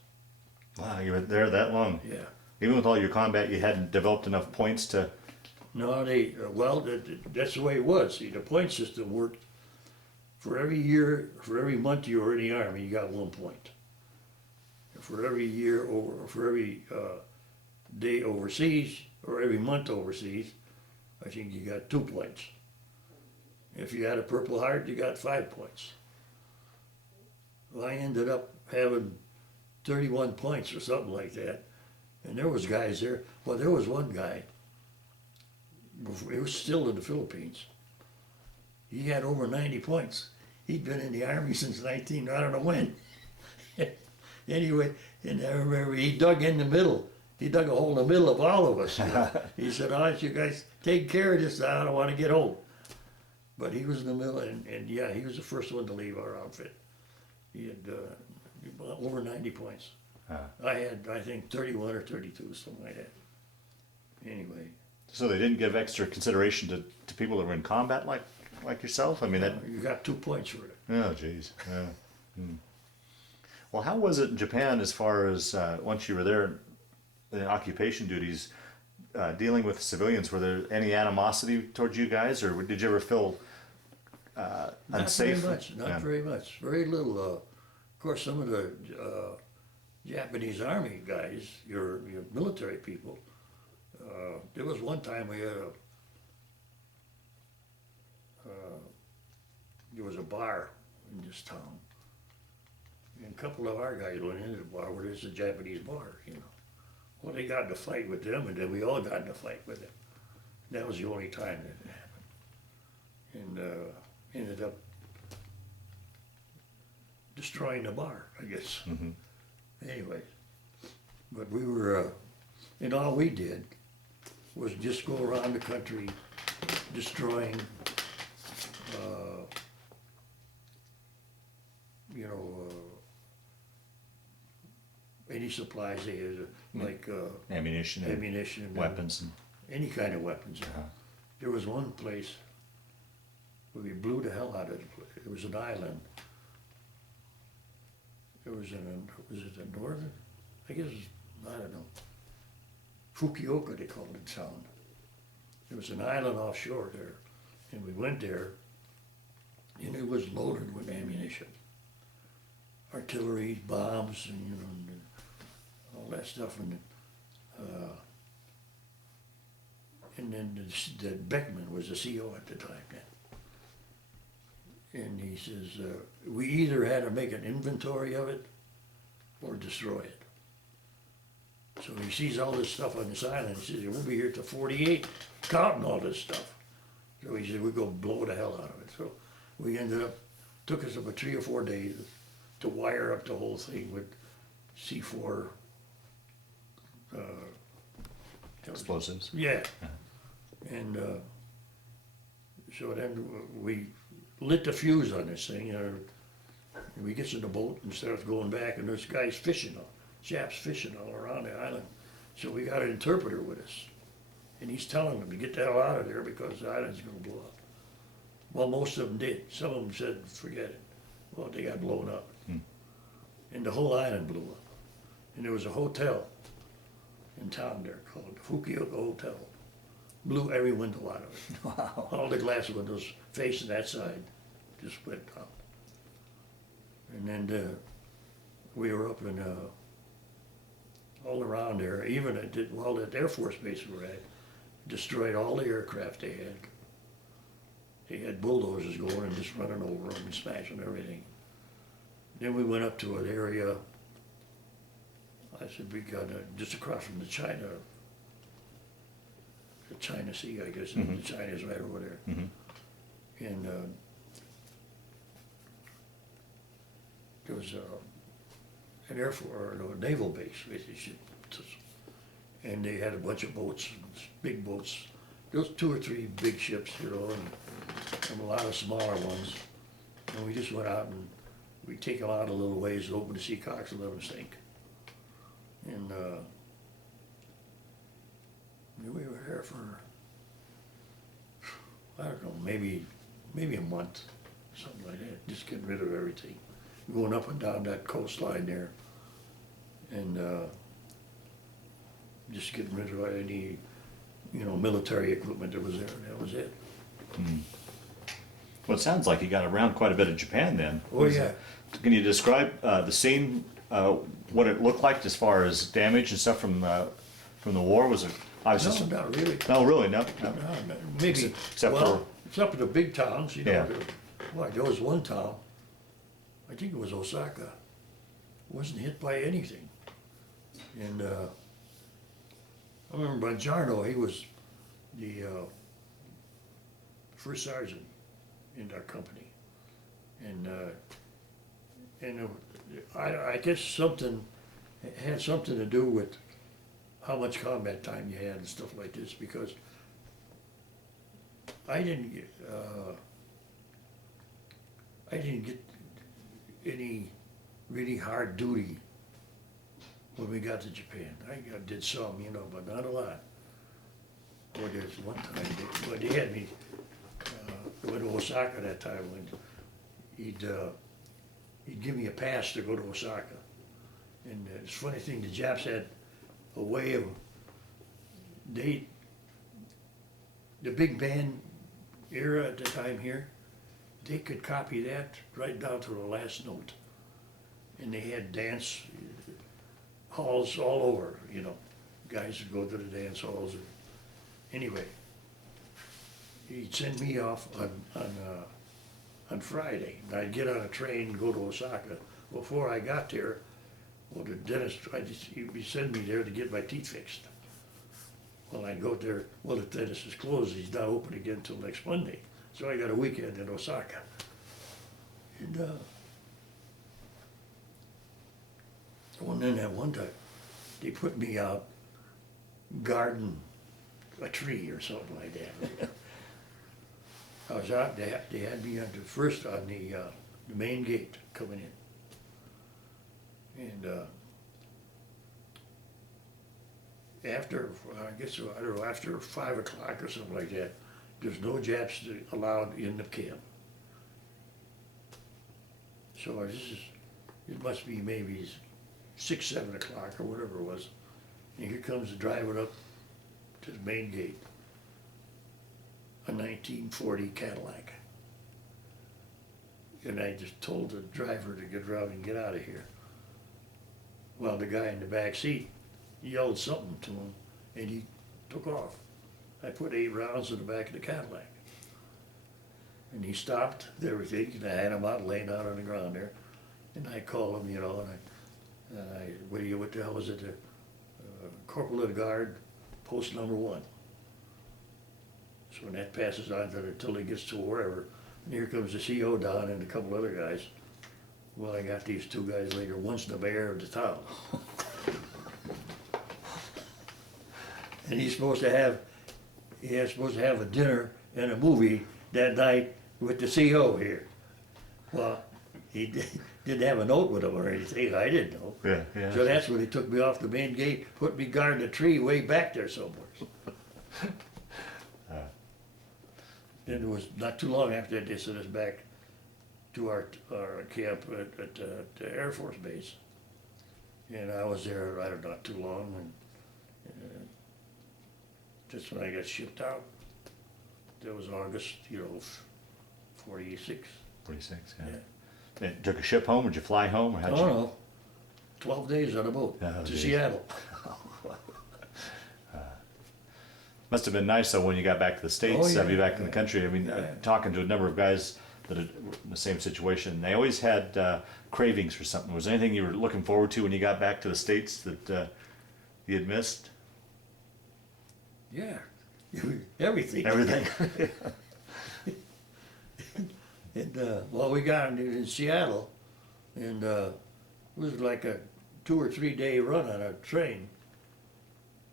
Wow, you were there that long. Yeah. Even with all your combat, you hadn't developed enough points to. No, that's the way it was. See, the point system worked for every year, for every month you were in the Army, you got 1 point. For every year, for every day overseas, or every month overseas, I think you got 2 points. If you had a Purple Heart, you got 5 points. Well, I ended up having 31 points or something like that. And there was guys there. Well, there was one guy, he was still in the Philippines. He had over 90 points. He'd been in the Army since I don't know when. Anyway, and I remember he dug in the middle. He dug a hole in the middle of all of us. He said, "Oh, you guys take care of this. I don't want to get home." But he was in the middle, and yeah, he was the first one to leave our outfit. He had over 90 points. I had, I think, 31 or 32, something like that. Anyway. So they didn't give extra consideration to people that were in combat like yourself? I mean, that... You got 2 points for it. Oh, jeez. Yeah. Well, how was it in Japan as far as once you were there in occupation duties, dealing with civilians? Were there any animosity towards you guys, or did you ever feel unsafe? Not very much. Not very much. Very little. Of course, some of the Japanese Army guys, your military people. There was one time we had there was a bar in this town. And a couple of our guys went into the bar where there's a Japanese bar, you know. Well, they got in a fight with them, and then we all got in a fight with them. And that was the only time that it happened. And ended up destroying the bar, I guess. Mm-hmm. Anyway, but we were, and all we did was just go around the country destroying, you know, any supplies they had, like Ammunition, ammunition, weapons, and any kind of weapons. There was one place where we blew the hell out of it. It was an island. It was was it the northern? I guess, I don't know. Fukuoka, they called it sound. There was an island offshore there, and we went there, and it was loaded with ammunition. Artillery, bombs, and you know, and all that stuff. And then the Beckman was the CO at the time then. And he says, we either had to make an inventory of it or destroy it. So he sees all this stuff on this island. He says, we'll be here till 48, counting all this stuff. So he said, we're going to blow the hell out of it. So we ended up, took us about 3 or 4 days to wire up the whole thing with C4. explosives. Yeah. And so then we lit the fuse on this thing. And we gets in the boat and starts going back, and there's guys fishing, chaps fishing all around the island. So we got an interpreter with us, and he's telling them to get the hell out of there because the island's going to blow up. Well, most of them did. Some of them said, forget it. Well, they got blown up. And the whole island blew up. And there was a hotel in town there called Fukuoka Hotel. Blew every window out of it. Wow. All the glass windows facing that side just went out. And then we were up in all around there, even at that Air Force base we were at, destroyed all the aircraft they had. They had bulldozers going and just running over them and smashing everything. Then we went up to an area, I said, we got just across from the China Sea, I guess, the China's right over there. And there was an Air Force, or no, a naval base, basically. And they had a bunch of boats, big boats. There was 2 or 3 big ships, you know, and a lot of smaller ones. And we just went out and we'd take them out a little ways and open the sea cocks and let them sink. And we were here for, I don't know, maybe a month, something like that, just getting rid of everything. Going up and down that coastline there, and just getting rid of any, you know, military equipment that was there. That was it. Well, it sounds like you got around quite a bit of Japan then. Oh yeah. Can you describe the scene, what it looked like as far as damage and stuff from from the war? Was it? I was No, just. not really. No, really, no. No, maybe, Except well, except for the big towns, you know. Yeah. Well, there was one town, I think it was Osaka, wasn't hit by anything. And I remember Bongiorno, he was the first sergeant in our company. And I guess something, it had something to do with how much combat time you had and stuff like this, because I didn't get any really hard duty when we got to Japan. I did some, you know, but not a lot. Boy, there's one time they had me go to Osaka that time when he'd give me a pass to go to Osaka. And it's a funny thing, the Japs had a way of, the big band era at the time here, they could copy that right down to the last note. And they had dance halls all over, you know. Guys would go to the dance halls. Anyway, he'd send me off on Friday. And I'd get on a train and go to Osaka. Before I got there, well, the dentist, he'd send me there to get my teeth fixed. Well, I'd go there, well, the dentist is closed, he's not open again until next Monday. So I got a weekend in Osaka. And then at one time, they put me out guarding a tree or something like that. I was out, they had me on the main gate coming in. And after, I guess, I don't know, after 5 o'clock or something like that, there's no Japs allowed in the camp. So it must be maybe 6, 7 o'clock or whatever it was. And here comes the driver up to the main gate, a 1940 Cadillac. And I just told the driver to get around and get out of here. Well, the guy in the back seat yelled something to him, and he took off. I put 8 rounds in the back of the Cadillac. And he stopped everything, and I had him out, laying out on the ground there. And I called him, you know, and what the hell was it? Corporal of the Guard, post number 1. So when that passes on until he gets to wherever, and here comes the CO down and a couple other guys. Well, I got these 2 guys later, one's the mayor of the town. And he's supposed to have a dinner and a movie that night with the CO here. Well, he didn't have a note with him or anything, I didn't know. Yeah. So that's when he took me off the main gate, put me guarding a tree way back there somewhere. And it was not too long after that, they sent us back to our camp at the Air Force Base. And I was there, I don't know, not too long, and just when I got shipped out. That was August, 46. 46, yeah. And took a ship home, or did you fly home, or how'd you? No, 12 days on a boat Oh, to geez. Seattle. Must have been nice though when you got back to the States, Oh, yeah, to be back in the yeah, country. I mean, yeah. talking to a number of guys that are in the same situation, they always had cravings for something. Was there anything you were looking forward to when you got back to the States that you had missed? Yeah, everything. Everything. And well, we got in Seattle, and it was like a 2 or 3 day run on a train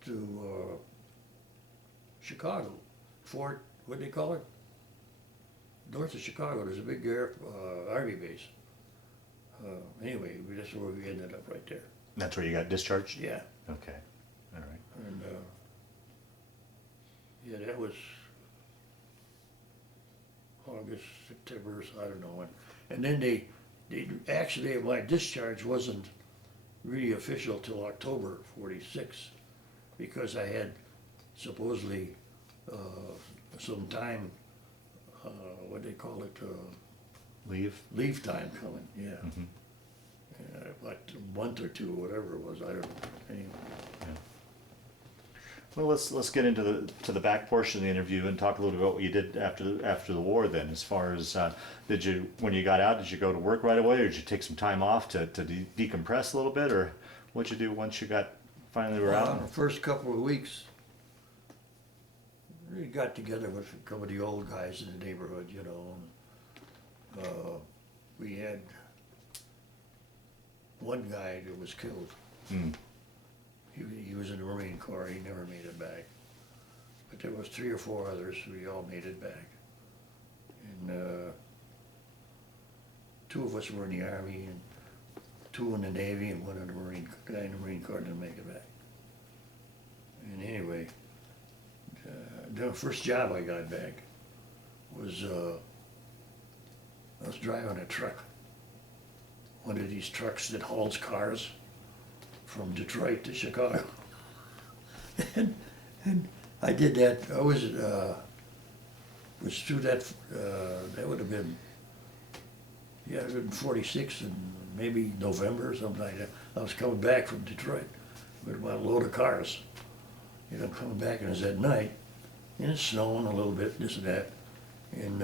to Chicago, Fort, what do they call it? North of Chicago, there's a big Army base. Anyway, that's where we ended up right there. That's where you got discharged? Yeah, Okay, all right. and yeah, that was August, September, so I don't know when. And then they actually, my discharge wasn't really official till October 46, because I had supposedly some time, what do they call it, leave time coming, yeah. Mhm. Like a month or 2, whatever it was, I don't know, anyway. Well, let's get into the back portion of the interview and talk a little bit about what you did after the war. Then, as far as when you got out, did you go to work right away, or did you take some time off to decompress a little bit, or what'd you do once you finally were out? The first couple of weeks, we got together with a couple of the old guys in the neighborhood, you know. And, we had one guy that was killed. Mm. He was in the Marine Corps. He never made it back. But there was 3 or 4 others. We all made it back. And 2 of us were in the Army, and 2 in the Navy, and 1 in the Marine. Guy in the Marine Corps didn't make it back. And anyway, the first job I got back was I was driving a truck. One of these trucks that hauls cars from Detroit to Chicago. and I did that. I was through that, that would have been, yeah, it would have been 46 and maybe November or something like that. I was coming back from Detroit with about a load of cars. You know, coming back, and it was at night, and it's snowing a little bit, this and that. And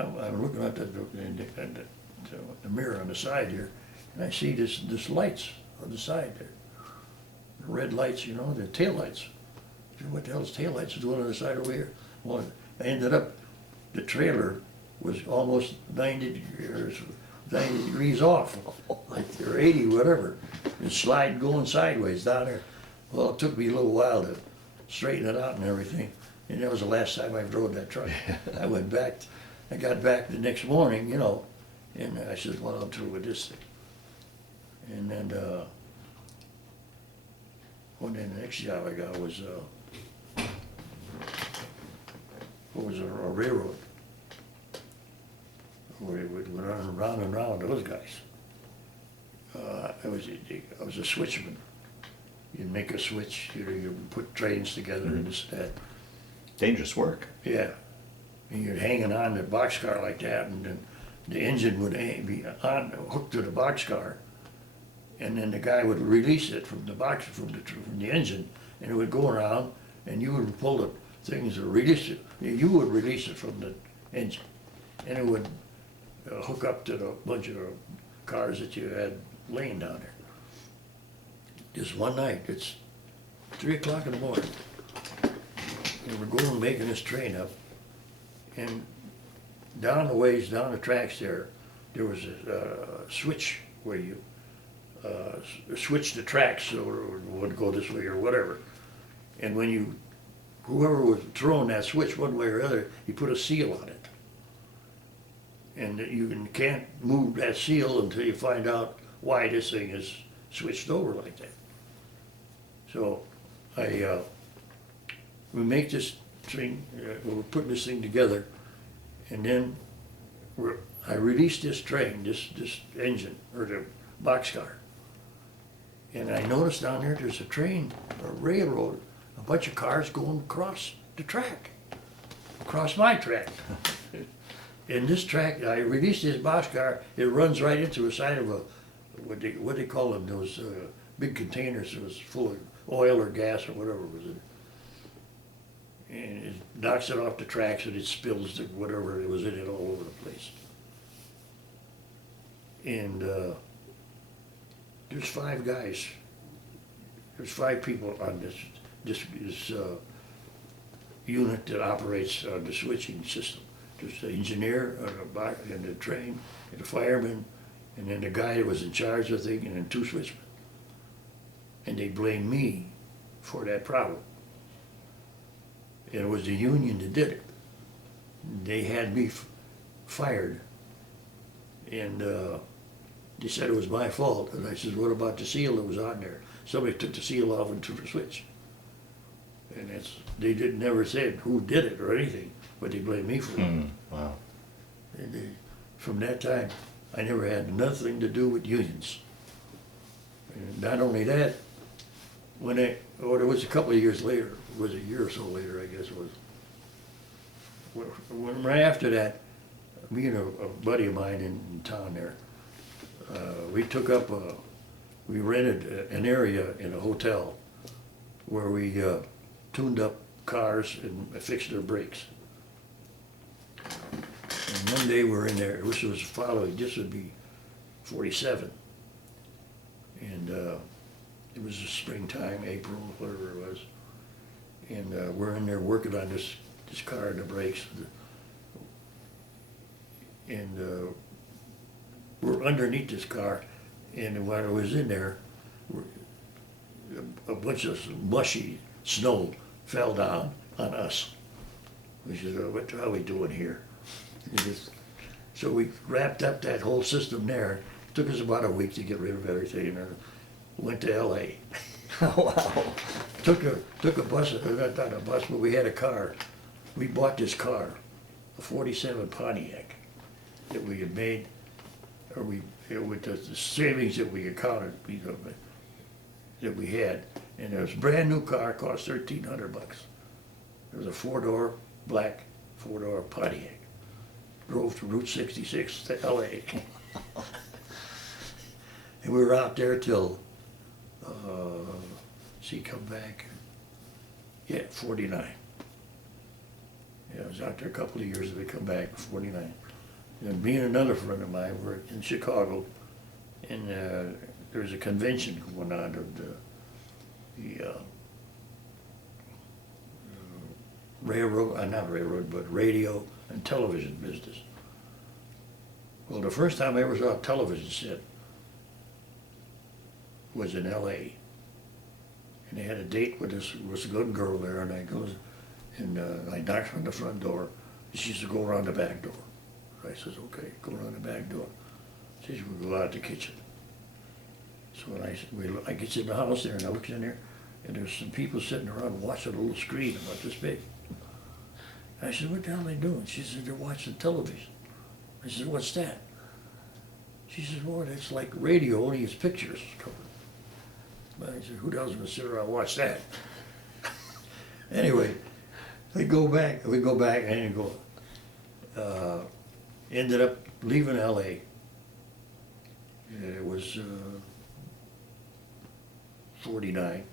I'm looking at the mirror on the side here, and I see this lights on the side there. The red lights, you know, the tail lights. What the hell is tail lights doing on the side over here? Well, I ended up, the trailer was almost 90 degrees off, like, or 80, whatever. It's going sideways down there. Well, it took me a little while to straighten it out and everything. And that was the last time I drove that truck. I went back, I got back the next morning, you know, and I said, well, I'm through with this thing. And then, the next job I got was, a railroad. We would run around and around those guys. I was a switchman. You'd make a switch, you put trains together and this, that. Dangerous work. Yeah. And you're hanging on the boxcar like that, and then the engine would be hooked to the boxcar, and then the guy would release it from the engine, and it would go around, and you would pull the things or release it. You would release it from the engine, and it would hook up to the bunch of cars that you had laying down there. Just one night, it's 3 o'clock in the morning, and we're going making this train up, and down the tracks there was a switch where you switch the tracks so it would go this way or whatever. And when whoever was throwing that switch one way or other, you put a seal on it. And you can't move that seal until you find out why this thing is switched over like that. So we make this thing, we're putting this thing together, and then I released this train, this engine, or the boxcar. And I noticed down there's a train, a railroad, a bunch of cars going across the track, across my track. And this track, I released this boxcar, it runs right into the side of what they call them, those big containers that was full of oil or gas or whatever was in it. And it knocks it off the tracks and it spills whatever it was in it all over the place. And there's 5 guys, there's 5 people on this unit that operates the switching system. There's the engineer and the train, and the fireman, and then the guy that was in charge of the thing, and then 2 switchmen. And they blamed me for that problem. And it was the union that did it. They had me fired, and they said it was my fault. And I said, what about the seal that was on there? Somebody took the seal off and took the switch. And they never said who did it or anything, but they blamed me for it. Wow. And from that time, I never had nothing to do with unions. And not only that, it was a couple of years later, it was a year or so later, I guess it was. Right after that, me and a buddy of mine in town there, we took up we rented an area in a hotel where we tuned up cars and fixed their brakes. And one day we're in there, this was following, this would be 47. And it was the springtime, April, whatever it was. And we're in there working on this car and the brakes. And we're underneath this car, and while I was in there, a bunch of mushy snow fell down on us. We said, "Oh, what are we doing here?" So we wrapped up that whole system there. It took us about a week to get rid of everything, and went to L.A. Wow. Took a bus, not a bus, but we had a car. We bought this car, a 47 Pontiac, that we had made, or with the savings that we accounted, that we had. And it was a brand new car, cost $1,300. It was a four-door, black four-door Pontiac. Drove to Route 66 to LA. And we were out there till, come back, 49. Yeah, I was out there a couple of years and we come back, 49. And me and another friend of mine were in Chicago, and there was a convention going on of the not railroad, but radio and television business. Well, the first time I ever saw a television set was in L.A. And they had a date with this good girl there, and I goes, and I knocked on the front door. She said, "Go around the back door." I says, "Okay, go around the back door." She says, "We'll go out the kitchen." So when I get in the house there, and I look in there, and there's some people sitting around watching a little screen about this big. I said, "What the hell are they doing?" She said, "They're watching television." I said, "What's that?" She says, "Well, that's like radio, only it's pictures." I said, "Who doesn't sit around and watch that?" Anyway, we go back, and ended up leaving L.A. It was 49.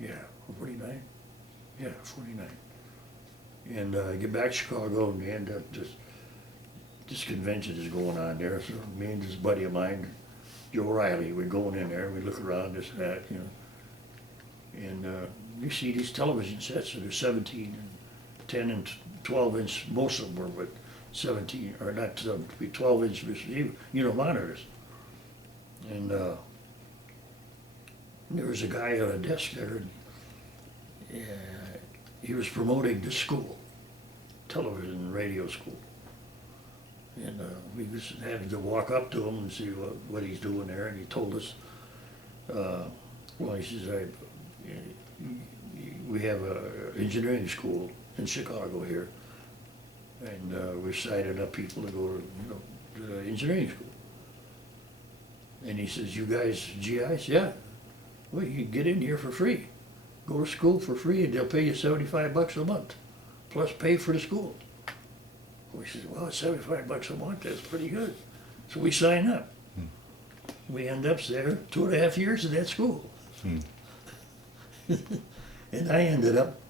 Yeah, 49. Yeah, 49. And I get back to Chicago, and we end up this convention is going on there. So me and this buddy of mine, Joe Riley, we're going in there, we look around, this and that, and you see these television sets that are 17 and 10 and 12 inch, most of them were with 17, or not 12 inch, monitors. And there was a guy on a desk there, and he was promoting the school, television and radio school. And we just had to walk up to him and see what he's doing there, and he told us, he says, we have an engineering school in Chicago here, and we're signing up people to go to the engineering school. And he says, "You guys GIs?" "Yeah." "Well, you can get in here for free. Go to school for free, and they'll pay you $75 a month, plus pay for the school." We said, "Well, $75 a month, that's pretty good." So we sign up. We end up there 2.5 years in that school. And I ended up,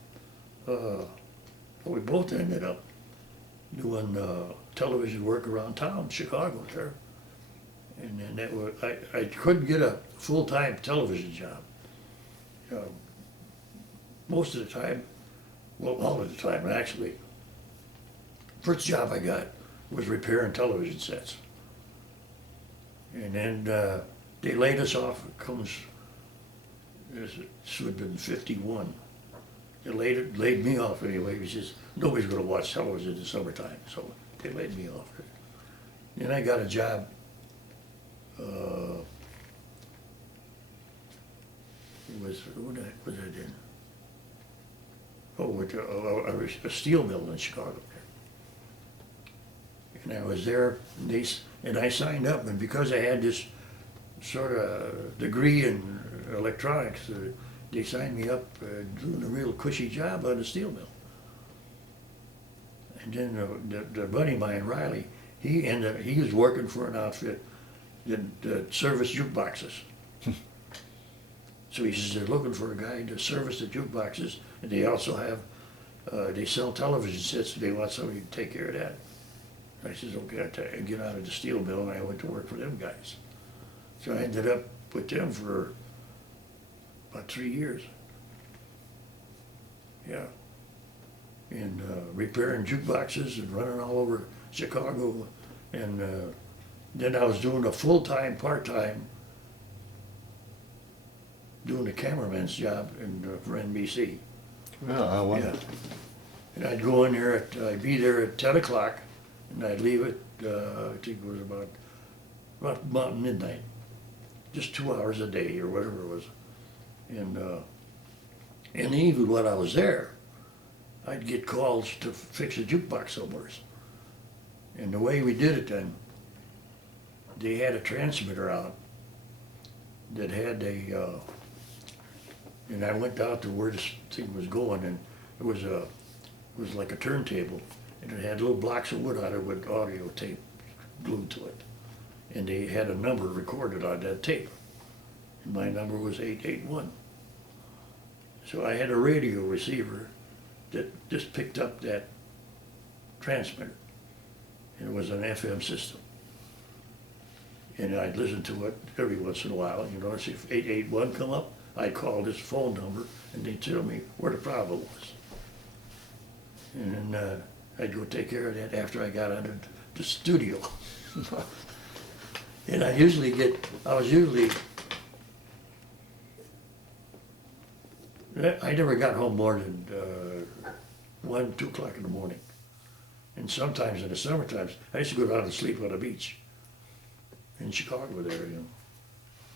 we both ended up doing television work around town, Chicago there. And then that was, I couldn't get a full-time television job. Most of the time, well, all of the time actually. First job I got was repairing television sets. And then they laid us off. This would have been 51. They laid me off anyway. He says, "Nobody's going to watch television in the summertime." So they laid me off. Then I got a job. What the heck was I in? With a steel mill in Chicago. And I was there, and I signed up, and because I had this sort of degree in electronics, they signed me up doing a real cushy job on the steel mill. And then the buddy of mine, Riley, he was working for an outfit that service jukeboxes. So he says they're looking for a guy to service the jukeboxes, and they also have, they sell television sets, and they want somebody to take care of that. I says, okay, I get out of the steel mill, and I went to work for them guys. So I ended up with them for about 3 years. Yeah. And repairing jukeboxes and running all over Chicago. And then I was doing a full-time, part-time, doing the cameraman's job for NBC. Well, I wonder. Yeah. And I'd go in there I'd be there at 10 o'clock, and I'd leave at, I think it was about midnight. Just 2 hours a day or whatever it was. And even when I was there, I'd get calls to fix a jukebox somewhere. And the way we did it then, they had a transmitter out that had and I went out to where this thing was going, and it was like a turntable, and it had little blocks of wood on it with audio tape glued to it. And they had a number recorded on that tape. And my number was 881. So I had a radio receiver that just picked up that transmitter. And it was an FM system. And I'd listen to it every once in a while. You know, if 881 come up, I'd call this phone number, and they'd tell me where the problem was. And then I'd go take care of that after I got out of the studio. And I was usually, I never got home more than 1, 2 o'clock in the morning. And sometimes in the summer times, I used to go down and sleep on the beach in Chicago there, you know.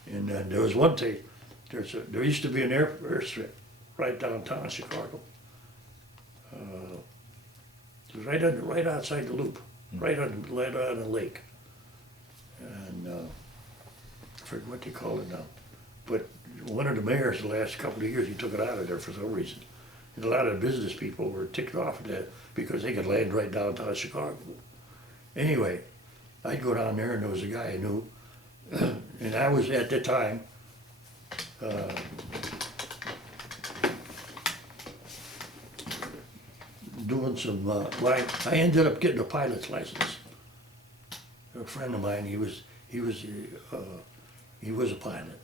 And there was one day, there used to be an airstrip right downtown Chicago. It was right outside the loop, right on the lake. And I forget what they call it now. But one of the mayors the last couple of years, he took it out of there for some reason. And a lot of business people were ticked off at that because they could land right downtown Chicago. Anyway, I'd go down there, and there was a guy I knew, and I was at the time doing some, I ended up getting a pilot's license. A friend of mine, he was a pilot,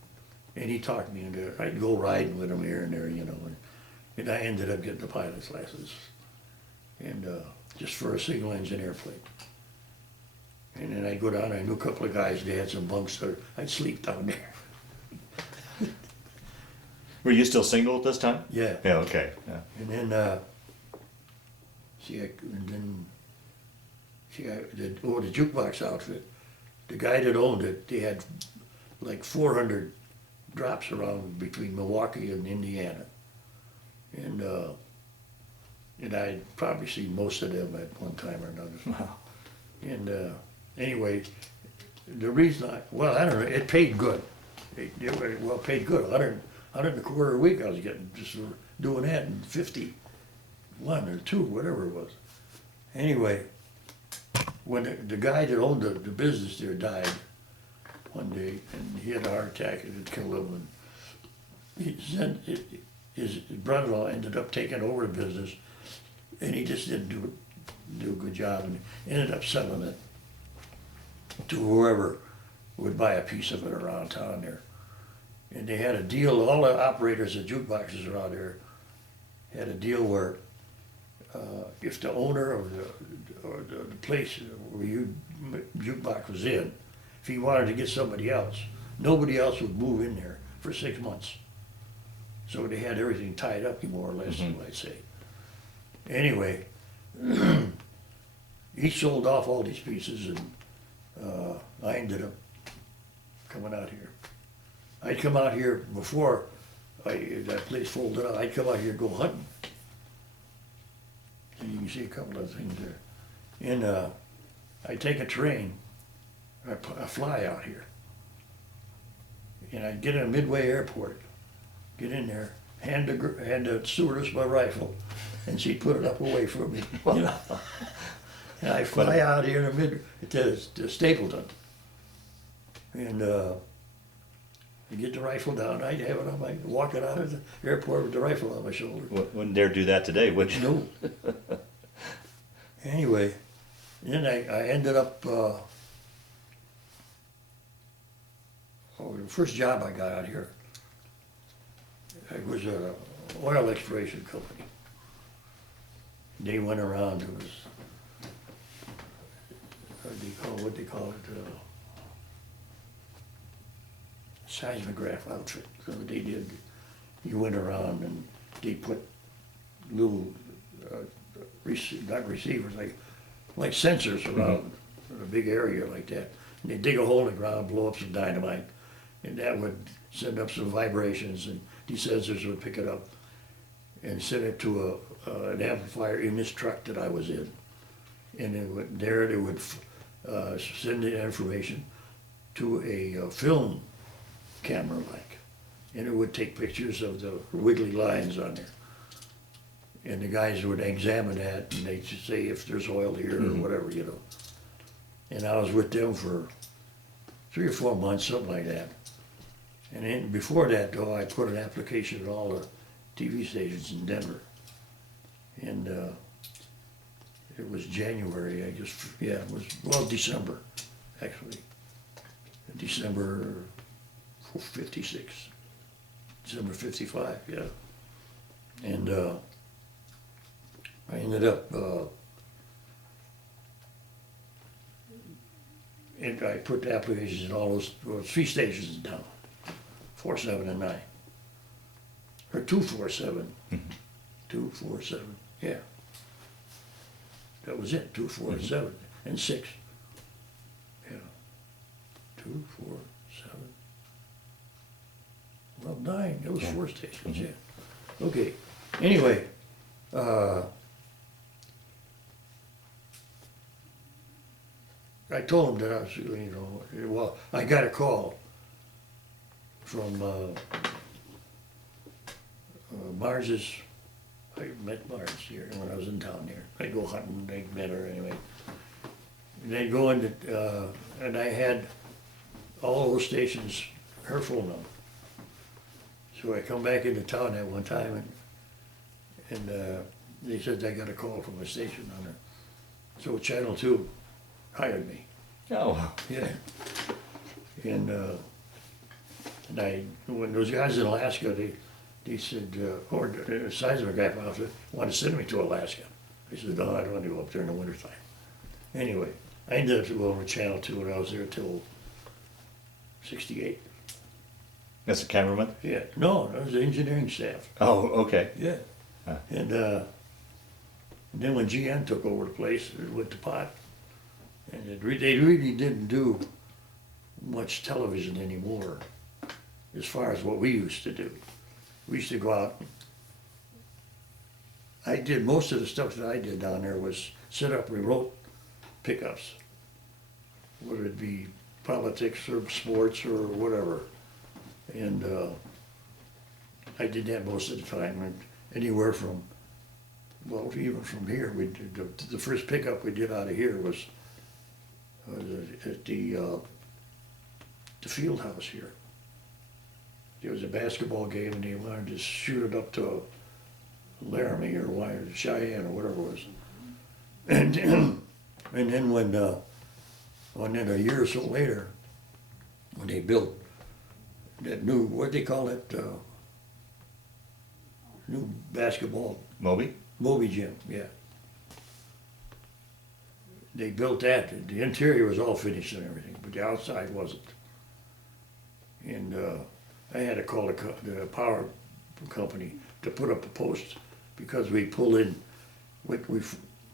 and he talked me into it. I'd go riding with him here and there, you know, and I ended up getting a pilot's license, and just for a single engine airplane. And then I'd go down, I knew a couple of guys, they had some bunks there, I'd sleep down there. Were you still single at this time? Yeah. Yeah, okay. Yeah. And then, the jukebox outfit, the guy that owned it, they had like 400 drops around between Milwaukee and Indiana. And I'd probably seen most of them at one time or another. Wow. And anyway, the reason I don't know, it paid good. It paid good. 100 and a quarter a week I was getting just for doing that, and 51 or 2, whatever it was. Anyway, when the guy that owned the business there died one day, and he had a heart attack and it killed him, and his brother-in-law ended up taking over the business, and he just didn't do a good job, and ended up selling it to whoever would buy a piece of it around town there. And they had a deal, all the operators of jukeboxes around there had a deal where if the owner of the place where jukebox was in, if he wanted to get somebody else, nobody else would move in there for 6 months. So they had everything tied up, more or less, you might say. Anyway, he sold off all these pieces, and I ended up coming out here. I'd come out here before that place folded out. I'd come out here and go hunting. And you can see a couple of things there. And I'd take a train, I fly out here. And I'd get in a Midway airport, get in there, hand the stewardess my rifle, and she'd put it up away from me. You know? And I fly out here to Stapleton. And I get the rifle down. I'd have it on my, walking out of the airport with the rifle on my shoulder. Wouldn't dare do that today, would you? No. Anyway, then I ended up, the first job I got out here, it was a oil exploration company. They went around, it was, what they call it, seismograph outfit. So what they did, you went around and they put little, not receivers, like sensors around a big area like that. And they dig a hole in the ground, blow up some dynamite, and that would send up some vibrations, and these sensors would pick it up and send it to an amplifier in this truck that I was in. And it would, they would send the information to a film camera like, and it would take pictures of the wiggly lines on there. And the guys would examine that, and they'd say if there's oil here or whatever, you know. And I was with them for 3 or 4 months, something like that. And then before that, though, I put an application at all the TV stations in Denver. And it was January, I guess, yeah, it was, well, December, actually. December 56, December 55, yeah. And I ended up, and I put the applications in all those, 3 stations down, 4, 7, and 9. Or 2, 4, 7. 2, 4, 7, yeah. That was it, 2, 4, 7, and 6. Yeah. 2, 4, 7. Well, 9, that was 4 stations, yeah. Okay, anyway, I told him that I was, you know, well, I got a call from Marge's, I met Marge here when I was in town here. I'd go hunting, I met her anyway. And they'd go in, and I had all those stations, her phone number. So I come back into town that one time, and they said I got a call from a station on it. So Channel 2 hired me. Oh, Yeah. And when those guys in Alaska, they said, or the seismograph outfit wanted to send me to Alaska. I said, no, I don't want to go up there in the wintertime. Anyway, I ended up going with Channel 2, and I was there till 68. that's a cameraman? Yeah, no, that was the engineering staff. Oh, okay. Yeah. Huh. And then when GM took over the place, it went to pot. And they really didn't do much television anymore, as far as what we used to do. We used to go out. I did most of the stuff that I did down there was set up remote pickups, whether it be politics or sports or whatever. And I did that most of the time. And anywhere from, well, even from here, we did the first pickup we did out of here was at the field house here. There was a basketball game, and they wanted to shoot it up to Laramie or Cheyenne or whatever it was. And then when then a year or so later, when they built that new, what they call it, new basketball Moby? Moby gym, yeah. They built that. The interior was all finished and everything, but the outside wasn't. And I had to call the power company to put up a post because we pull in with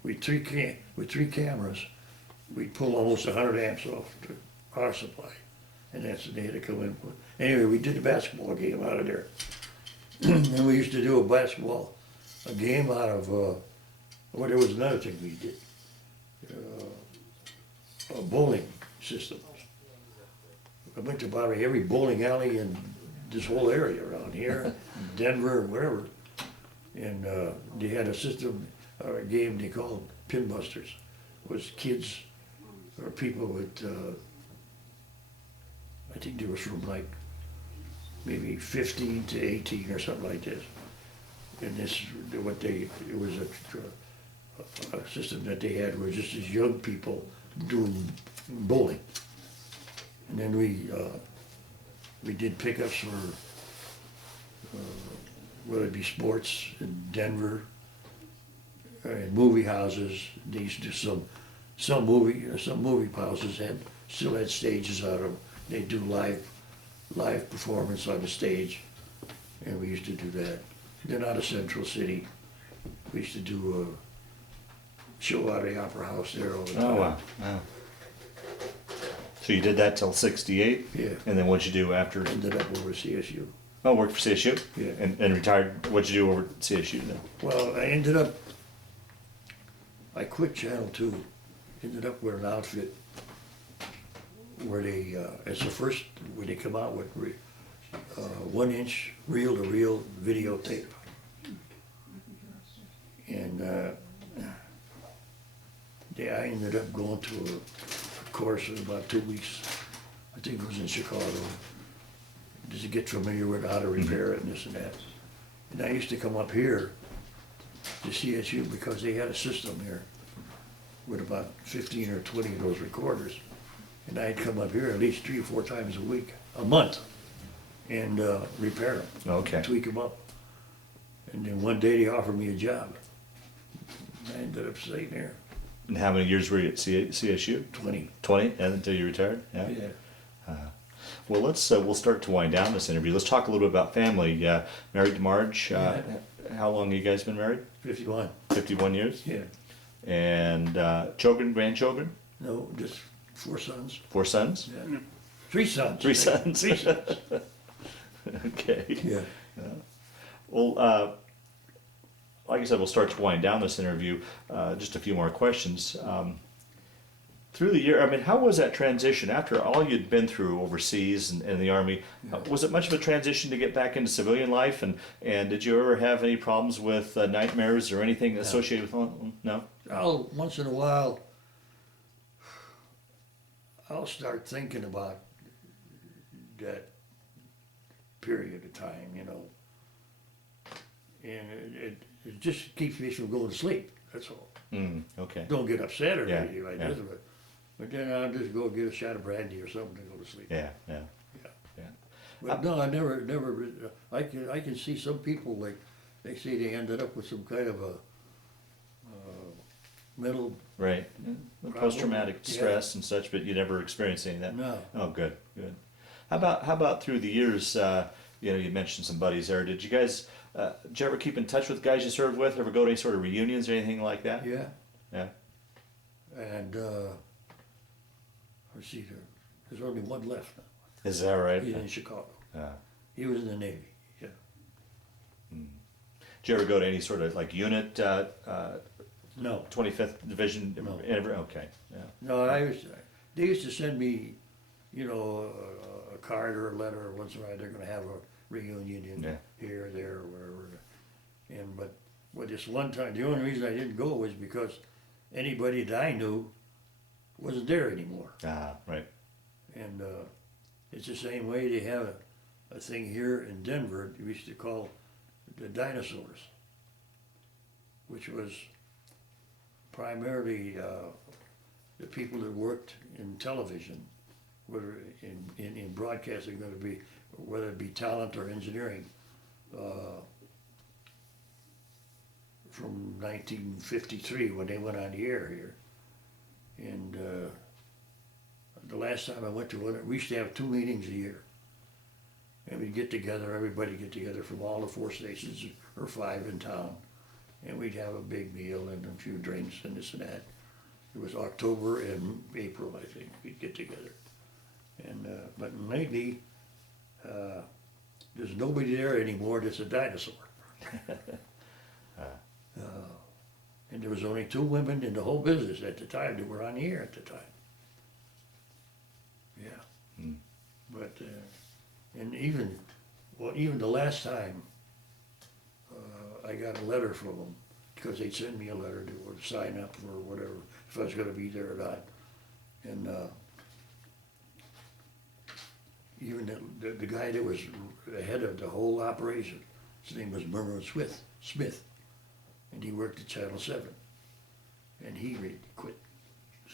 3 cameras, we pull almost 100 amps off the power supply, and that's they had to come in. Anyway, we did a basketball game out of there, and we used to do a game out of. Well, there was another thing we did. A bowling system. I went to about every bowling alley in this whole area around here, Denver, wherever. And they had a system, or a game they called Pinbusters. It was kids or people with I think there was from like maybe 15 to 18 or something like this. And this, it was a system that they had was just as young people doing bowling. And then we did pickups for, whether it be sports in Denver, and movie houses. They used to do some movie houses still had stages out of them. They do live performance on the stage, and we used to do that. Then out of Central City, we used to do a show out of the Opera House there all the time. Oh, wow. Wow. So you did that till 68? Yeah. And then what'd you do after? Ended up over at CSU. Oh, worked for CSU? Yeah. And retired. What'd you do over at CSU then? Well, I quit Channel 2, ended up with an outfit where they, it's the first, where they come out with 1-inch reel-to-reel videotape. And I ended up going to a course in about 2 weeks. I think it was in Chicago, just to get familiar with how to repair it and this and that. And I used to come up here to CSU because they had a system here with about 15 or 20 of those recorders. And I'd come up here at least 3 or 4 times a month, and repair them. Okay. Tweak them up. And then one day they offered me a job. I ended up staying there. And how many years were you at CSU? 20. 20, and until you retired? Yeah. Well, we'll start to wind down this interview. Let's talk a little bit about family. Married to Marge. How long have you guys been married? 51. 51 years? Yeah. And children, grandchildren? No, just 4 sons. 4 sons? Yeah. 3 sons. 3 sons. 3 sons. Okay. Yeah. Well, like I said, we'll start to wind down this interview. Just a few more questions. Through the year, I mean, how was that transition after all you'd been through overseas and in the Army? Was it much of a transition to get back into civilian life? And did you ever have any problems with nightmares or anything associated with no? I'll, once in a while, I'll start thinking about that period of time, you know. And it just keeps me from going to sleep, that's all. Okay. Don't get upset or Yeah, anything like this, but then I'll just go get a shot of brandy or something to go to sleep. Yeah. But no, I never, I can see some people, like, they say they ended up with some kind of a mental. Right. Post-traumatic stress and such, but you never experienced any of that? No. Oh, good. How about through the years, you mentioned some buddies there. Did you guys, did you ever keep in touch with guys you served with? Ever go to any sort of reunions or anything like that? Yeah. Yeah. And, let's see, there's only one left now. Is that right? He's in Chicago. He was in the Navy, yeah. Did you ever go to any sort of like unit, No. 25th Division? No. Okay. Yeah. No, they used to send me, you know, a card or a letter once in a while. They're going to have a reunion here or there or wherever. But this one time, the only reason I didn't go was because anybody that I knew wasn't there anymore. Right. And it's the same way. They have a thing here in Denver we used to call the Dinosaurs, which was primarily the people that worked in television, whether in broadcasting, whether it be talent or engineering, from 1953 when they went on the air here. And the last time I went to one, we used to have 2 meetings a year. And we'd get together, everybody get together from all the 4 stations, or 5 in town. And we'd have a big meal and a few drinks and this and that. It was October and April, I think, we'd get together. And but lately, there's nobody there anymore that's a dinosaur. And there was only 2 women in the whole business at the time that were on the air at the time. Yeah. But and even the last time I got a letter from them, because they'd send me a letter to sign up for whatever, if I was going to be there or not. And even the guy that was the head of the whole operation, his name was Mervyn Smith, and he worked at Channel 7, and he quit.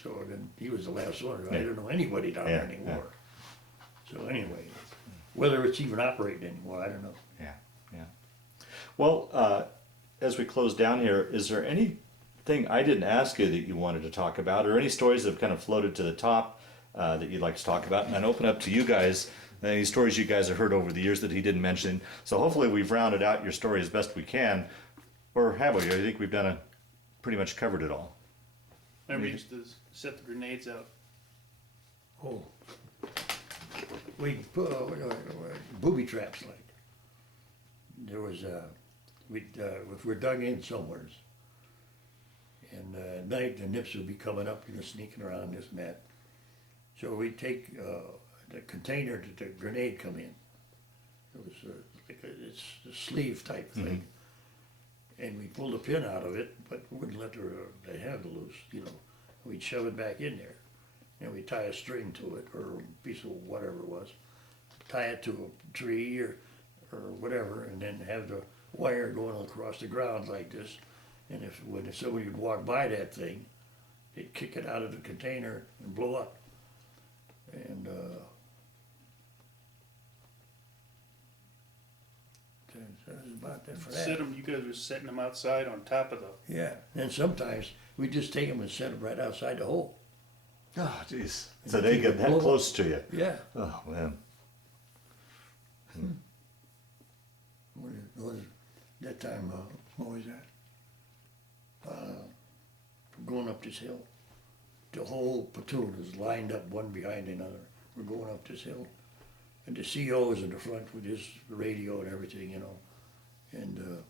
So then he was the last one. I don't know anybody down there anymore. So anyway, whether it's even operating anymore, I don't know. Yeah, yeah. Well, as we close down here, is there anything I didn't ask you that you wanted to talk about, or any stories that have kind of floated to the top that you'd like to talk about? And then open up to you guys, any stories you guys have heard over the years that he didn't mention. So hopefully we've rounded out your story as best we can. Or have we? I think we've pretty much covered it all. Remember, we used to set the grenades out. Oh. We put booby traps like. There was if we're dug in somewheres, and at night the nips would be coming up, sneaking around this and that. So we'd take the container that the grenade come in. It was it's a sleeve type thing, and we pulled a pin out of it, but wouldn't let the handle loose. We'd shove it back in there, and we'd tie a string to it or a piece of whatever it was, tie it to a tree or whatever, and then have the wire going across the ground like this. And when somebody would walk by that thing, they'd kick it out of the container and blow up. And that was about that for that. You guys were setting them outside on top of the. Yeah, and sometimes we just take them and set them right outside the hole. Oh, jeez. So they get that close to you. Yeah. Oh, man. That time, what was that? Going up this hill. The whole platoon is lined up one behind another. We're going up this hill. And the CO is in the front with his radio and everything, And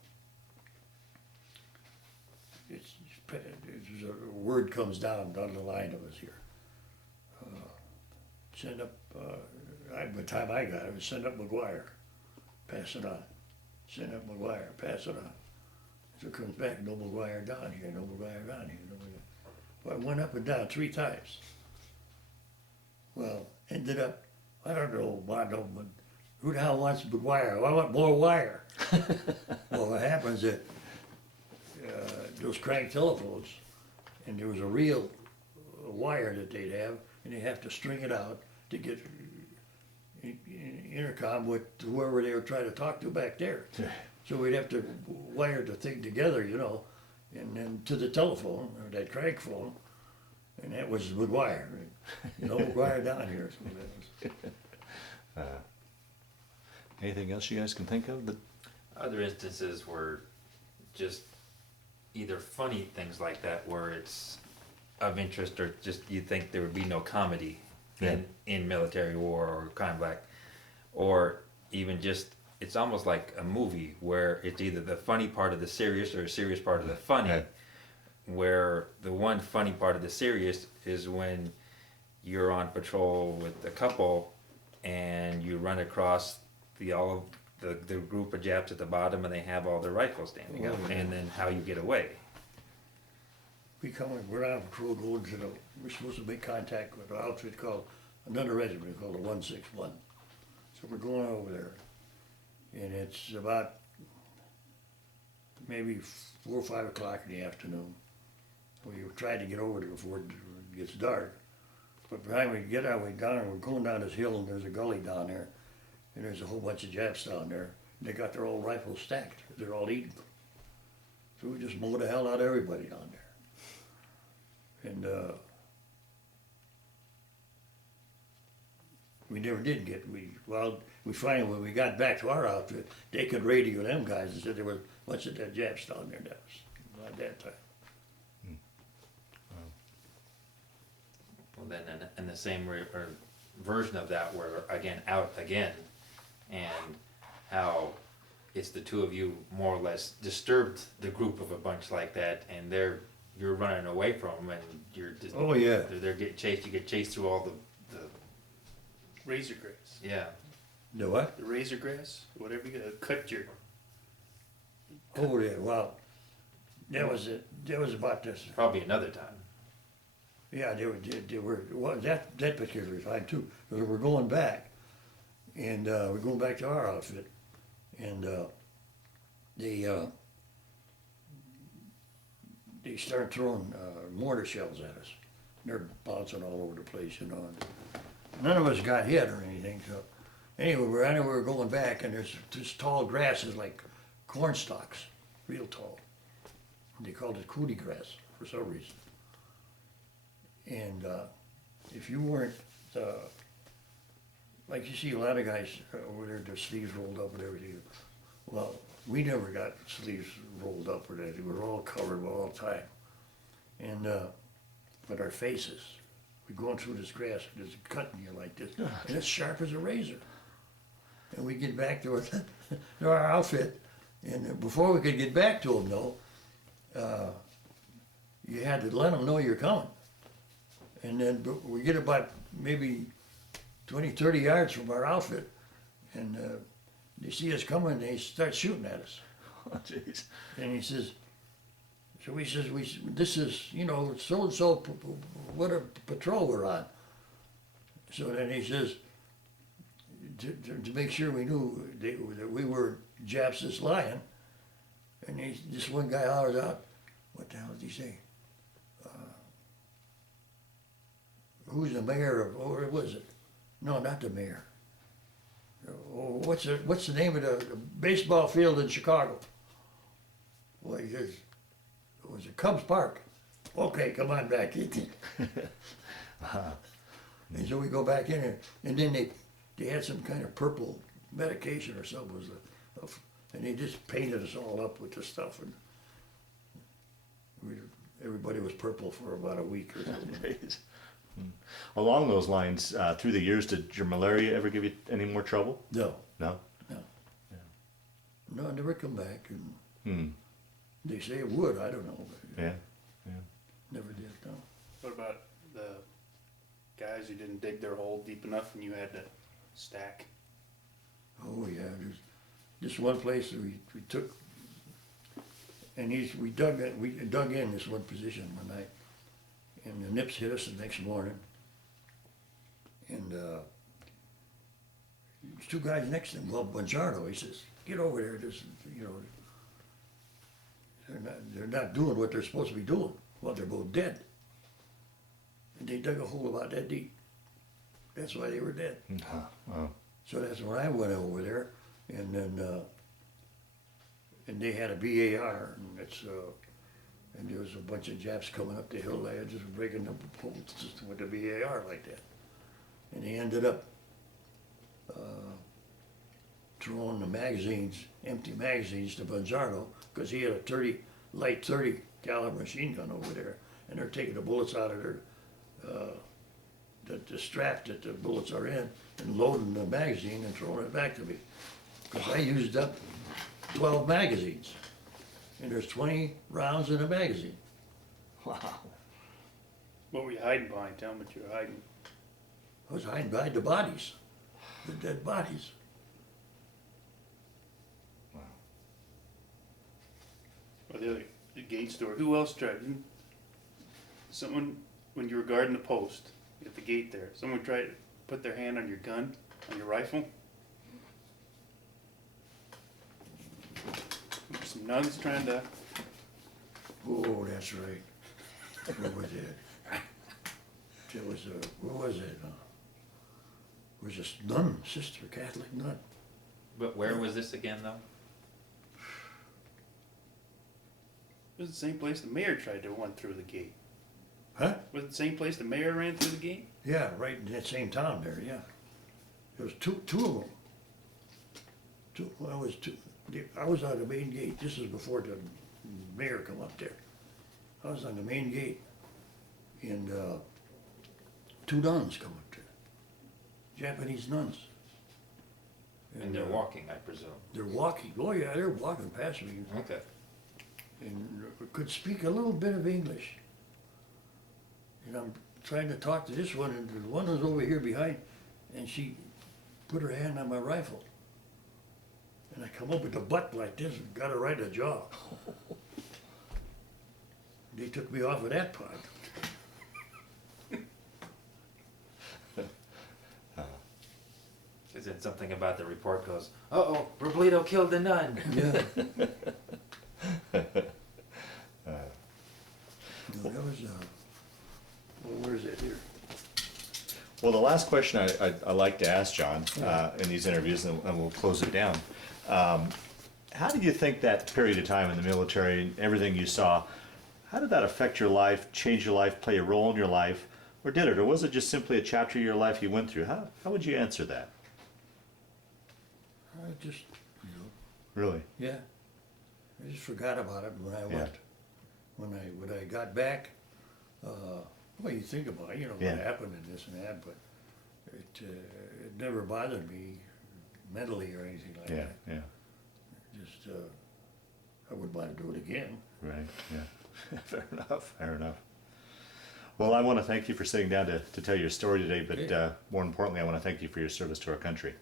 a word comes down the line of us here. Send up, by the time I got it, was send up McGuire, pass it on. Send up McGuire, pass it on. So it comes back, no McGuire down here, no McGuire down here, no McGuire. Well, I went up and down 3 times. Well, ended up, I don't know, but who the hell wants McGuire? Well, I want more wire. Well, what happens is those crank telephones, and there was a real wire that they'd have, and they have to string it out to get intercom with whoever they were trying to talk to back there. So we'd have to wire the thing together, and then to the telephone, or that crank phone, and that was McGuire. McGuire down here. So that was. Anything else you guys can think of? Other instances were just either funny things like that where it's of interest, or just you think there would be no comedy in military war or combat, or even just it's almost like a movie where it's either the funny part of the serious or a serious part of the funny, where the one funny part of the serious is when you're on patrol with a couple and you run across the group of Japs at the bottom and they have all their rifles standing up, and then how you get away. We're on patrol going we're supposed to make contact with an outfit called, another regiment called the 161. So we're going over there, and it's about maybe 4 or 5 o'clock in the afternoon. We tried to get over there before it gets dark. But by the time we get our way down, we're going down this hill, and there's a gully down there, and there's a whole bunch of Japs down there. And they got their old rifles stacked. They're all eating. So we just mow the hell out of everybody down there. And we never did we finally, when we got back to our outfit, they could radio them guys and said there was a bunch of dead Japs down there. That was at that time. Well, then, and the same version of that, where again out again, and how it's the two of you more or less disturbed the group of a bunch like that, and you're running away from them, and you're just, they're getting chased. You get chased through all the Razor grass. Yeah. The what? The razor grass, whatever you cut your. Oh yeah, well, that was it. That was about this. Probably another time. Yeah, they were well, that particular time too, because we're going back, And we're going back to our outfit, and they started throwing mortar shells at us. They're bouncing all over the place, you know. And none of us got hit or anything. So anyway, we were going back, and there's this tall grasses like corn stalks, real tall. They called it cootie grass for some reason. And if you weren't, like you see a lot of guys over there, their sleeves rolled up and everything. Well, we never got sleeves rolled up or that. We were all covered all the time. And, but our faces, we're going through this grass, and it's cutting you like this, and it's sharp as a razor. And we get back to our outfit, and before we could get back to them though, you had to let them know you're coming. And then we get about maybe 20, 30 yards from our outfit, and they see us coming, and they start shooting at us. Oh, jeez. And he says, this is, you know, so-and-so, what a patrol we're on. So then he says, to make sure we knew that we were Japs that's lying, and this one guy hollers out, what the hell did he say? Who's the mayor of, or was it? No, not the mayor. Oh, what's the name of the baseball field in Chicago? Well, he says, it was at Cubs Park. Okay, come on back. And so we go back in there, and then they had some kind of purple medication or something, and they just painted us all up with this stuff, and everybody was purple for about a week or something. Along those lines, through the years, did your malaria ever give you any more trouble? No, No? no, I never come back, and they say it would, I don't know, but Yeah. never did, no. What about the guys who didn't dig their hole deep enough and you had to stack? Oh yeah, there's this one place that we took, and we dug in this one position one night, and the nips hit us the next morning, and there's two guys next to him, well, Buongiorno, he says, get over there, this, you know, they're not doing what they're supposed to be doing. Well, they're both dead, and they dug a hole about that deep. That's why they were dead. Wow. So that's when I went over there, and then and they had a BAR, and and there was a bunch of Japs coming up the hill there, just breaking the poles just with the BAR like that, and they ended up throwing the magazines, empty magazines, to Buongiorno, because he had a light 30 caliber machine gun over there, and they're taking the bullets out of their the strap that the bullets are in, and loading the magazine and throwing it back to me. Because I used up 12 magazines, and there's 20 rounds in a magazine. Wow. What were you hiding behind? Tell them what you were hiding. I was hiding behind the bodies, the dead bodies. Or the gate store. Who else tried? Didn't someone, when you were guarding the post at the gate there, someone tried to put their hand on your gun, on your rifle? Some nuns trying to... Oh, that's right. What was it? It was what was it? It was a nun, sister, Catholic nun. But where was this again, though? It was the same place the mayor tried to run through the gate. Huh? Was it the same place the mayor ran through the gate? Yeah, right in that same town there, yeah. There was two of them. Well, it was two. I was on the main gate. This is before the mayor come up there. I was on the main gate, and two nuns come up there. Japanese nuns. And they're walking, I presume. They're walking. Oh yeah, they're walking past me, Okay. and could speak a little bit of English. And I'm trying to talk to this one, and the one was over here behind, and she put her hand on my rifle. And I come up with the butt like this and got her right in the jaw. They took me off of that part. Because then something about the report goes, uh-oh, Robledo killed a nun. Yeah. No, that was, well, where is it here? Well, the last question I like to ask John in these interviews, and we'll close it down. How do you think that period of time in the military, everything you saw, how did that affect your life, change your life, play a role in your life, or did it? Or was it just simply a chapter of your life you went through? How would you answer that? I just, you know, Really? yeah. I just forgot about it when I Yeah. went. When I got back, well, you think about it, you know, Yeah. what happened and this and that, but it never bothered me mentally or anything like Yeah, that. yeah. Just, I wouldn't want to do it again. Right, yeah. Fair enough, fair enough. Well, I want to thank you for sitting down to tell your story today, but Yeah. more importantly, I want to thank you for your service to our country.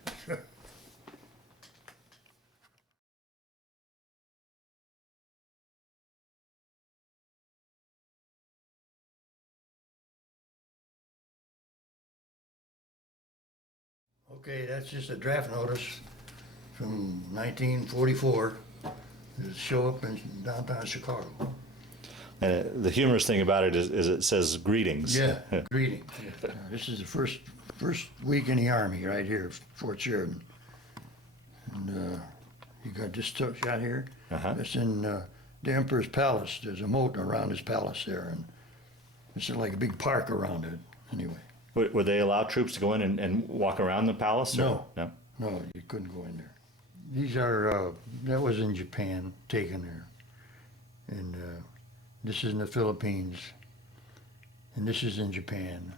Okay, that's just a draft notice from 1944 to show up in downtown Chicago. And the humorous thing about it is it says greetings. Yeah, greetings. This is the first week in the Army right here, Fort Sheridan. And you got this shot here. Uh-huh. It's in the Emperor's Palace. There's a moat around his palace there, and it's like a big park around it. Anyway, Would they allow troops to go in and walk around the palace? Or? No. No. no, you couldn't go in there. These are that was in Japan, taken there, and this is in the Philippines, and this is in Japan.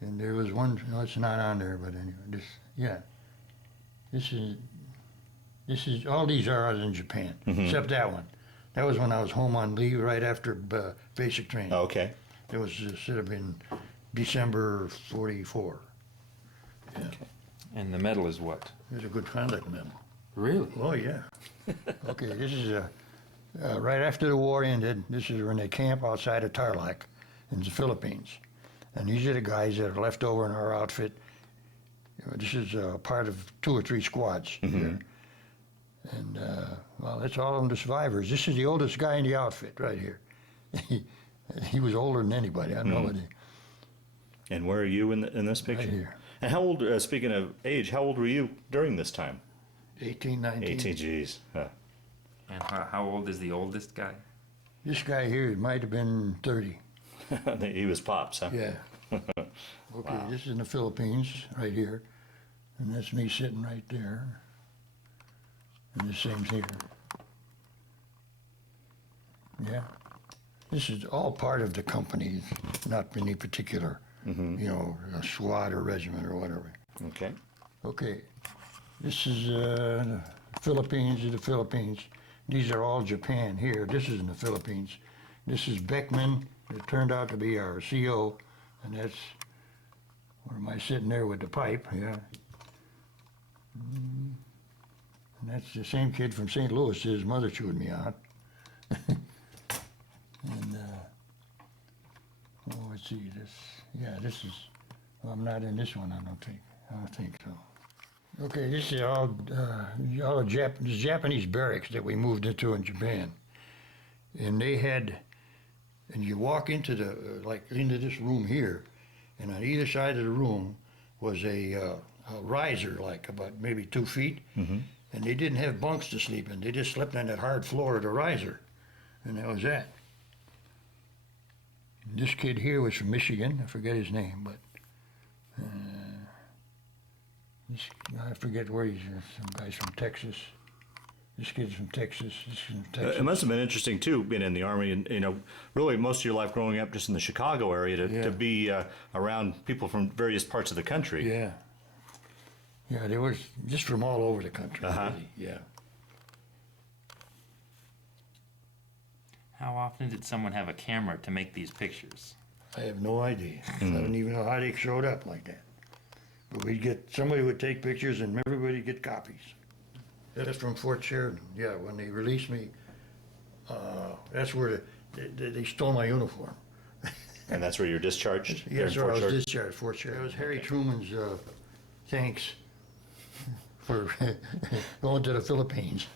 And there was one. No, it's not on there, but anyway, this is all these are in Japan, except that one. That was when I was home on leave right after basic training. Oh, okay. It was should have been December '44. Yeah, And the medal is what? it was a good conduct medal. Really? Oh yeah. Okay, this is right after the war ended. This is when they camp outside of Tarlac in the Philippines, and these are the guys that are left over in our outfit. This is part of 2 or 3 squads here. And well, that's all of them the survivors. This is the oldest guy in the outfit right here. He was older than anybody. I know it. And where are you in this picture? Right here. And how old, speaking of age, how old were you during this time? 18, 19. 18, geez. And how old is the oldest guy? This guy here might have been 30. He was pops, huh? Yeah. Okay, this is in the Philippines right here. And that's me sitting right there. And the same's here. Yeah. This is all part of the company, not any particular, you know, a SWAT or regiment or whatever. Okay. Okay. This is the Philippines. These are all Japan here. This is in the Philippines. This is Beckman. It turned out to be our CO, and that's where am I sitting there with the pipe? Yeah. And that's the same kid from St. Louis. His mother chewed me out. And oh, let's see this. Yeah, this is. Well, I'm not in this one. I don't think so. Okay, this is all the Japanese barracks that we moved into in Japan, and they had. And you walk into the into this room here, and on either side of the room was a riser, like about maybe 2 feet, and they didn't have bunks to sleep in. They just slept on that hard floor of the riser, and that was that. This kid here was from Michigan. I forget his name, but I forget where he's from. Some guy's from Texas. This kid's from Texas. This is from Texas. It must have been interesting too, being in the Army, and you know, really most of your life growing up just in the Chicago area, to be around people from various parts of the country. Yeah. Yeah, there was just from all over the country. Uh-huh. Really. Yeah. How often did someone have a camera to make these pictures? I have no idea. I don't even know how they showed up like that. But somebody would take pictures and everybody would get copies. That's from Fort Sheridan. Yeah, when they released me, that's where they stole my uniform. And that's where you're discharged? Yes, there sir, in I Fort was Sheridan? discharged, Fort Sheridan. That was Harry Truman's thanks for going to the Philippines.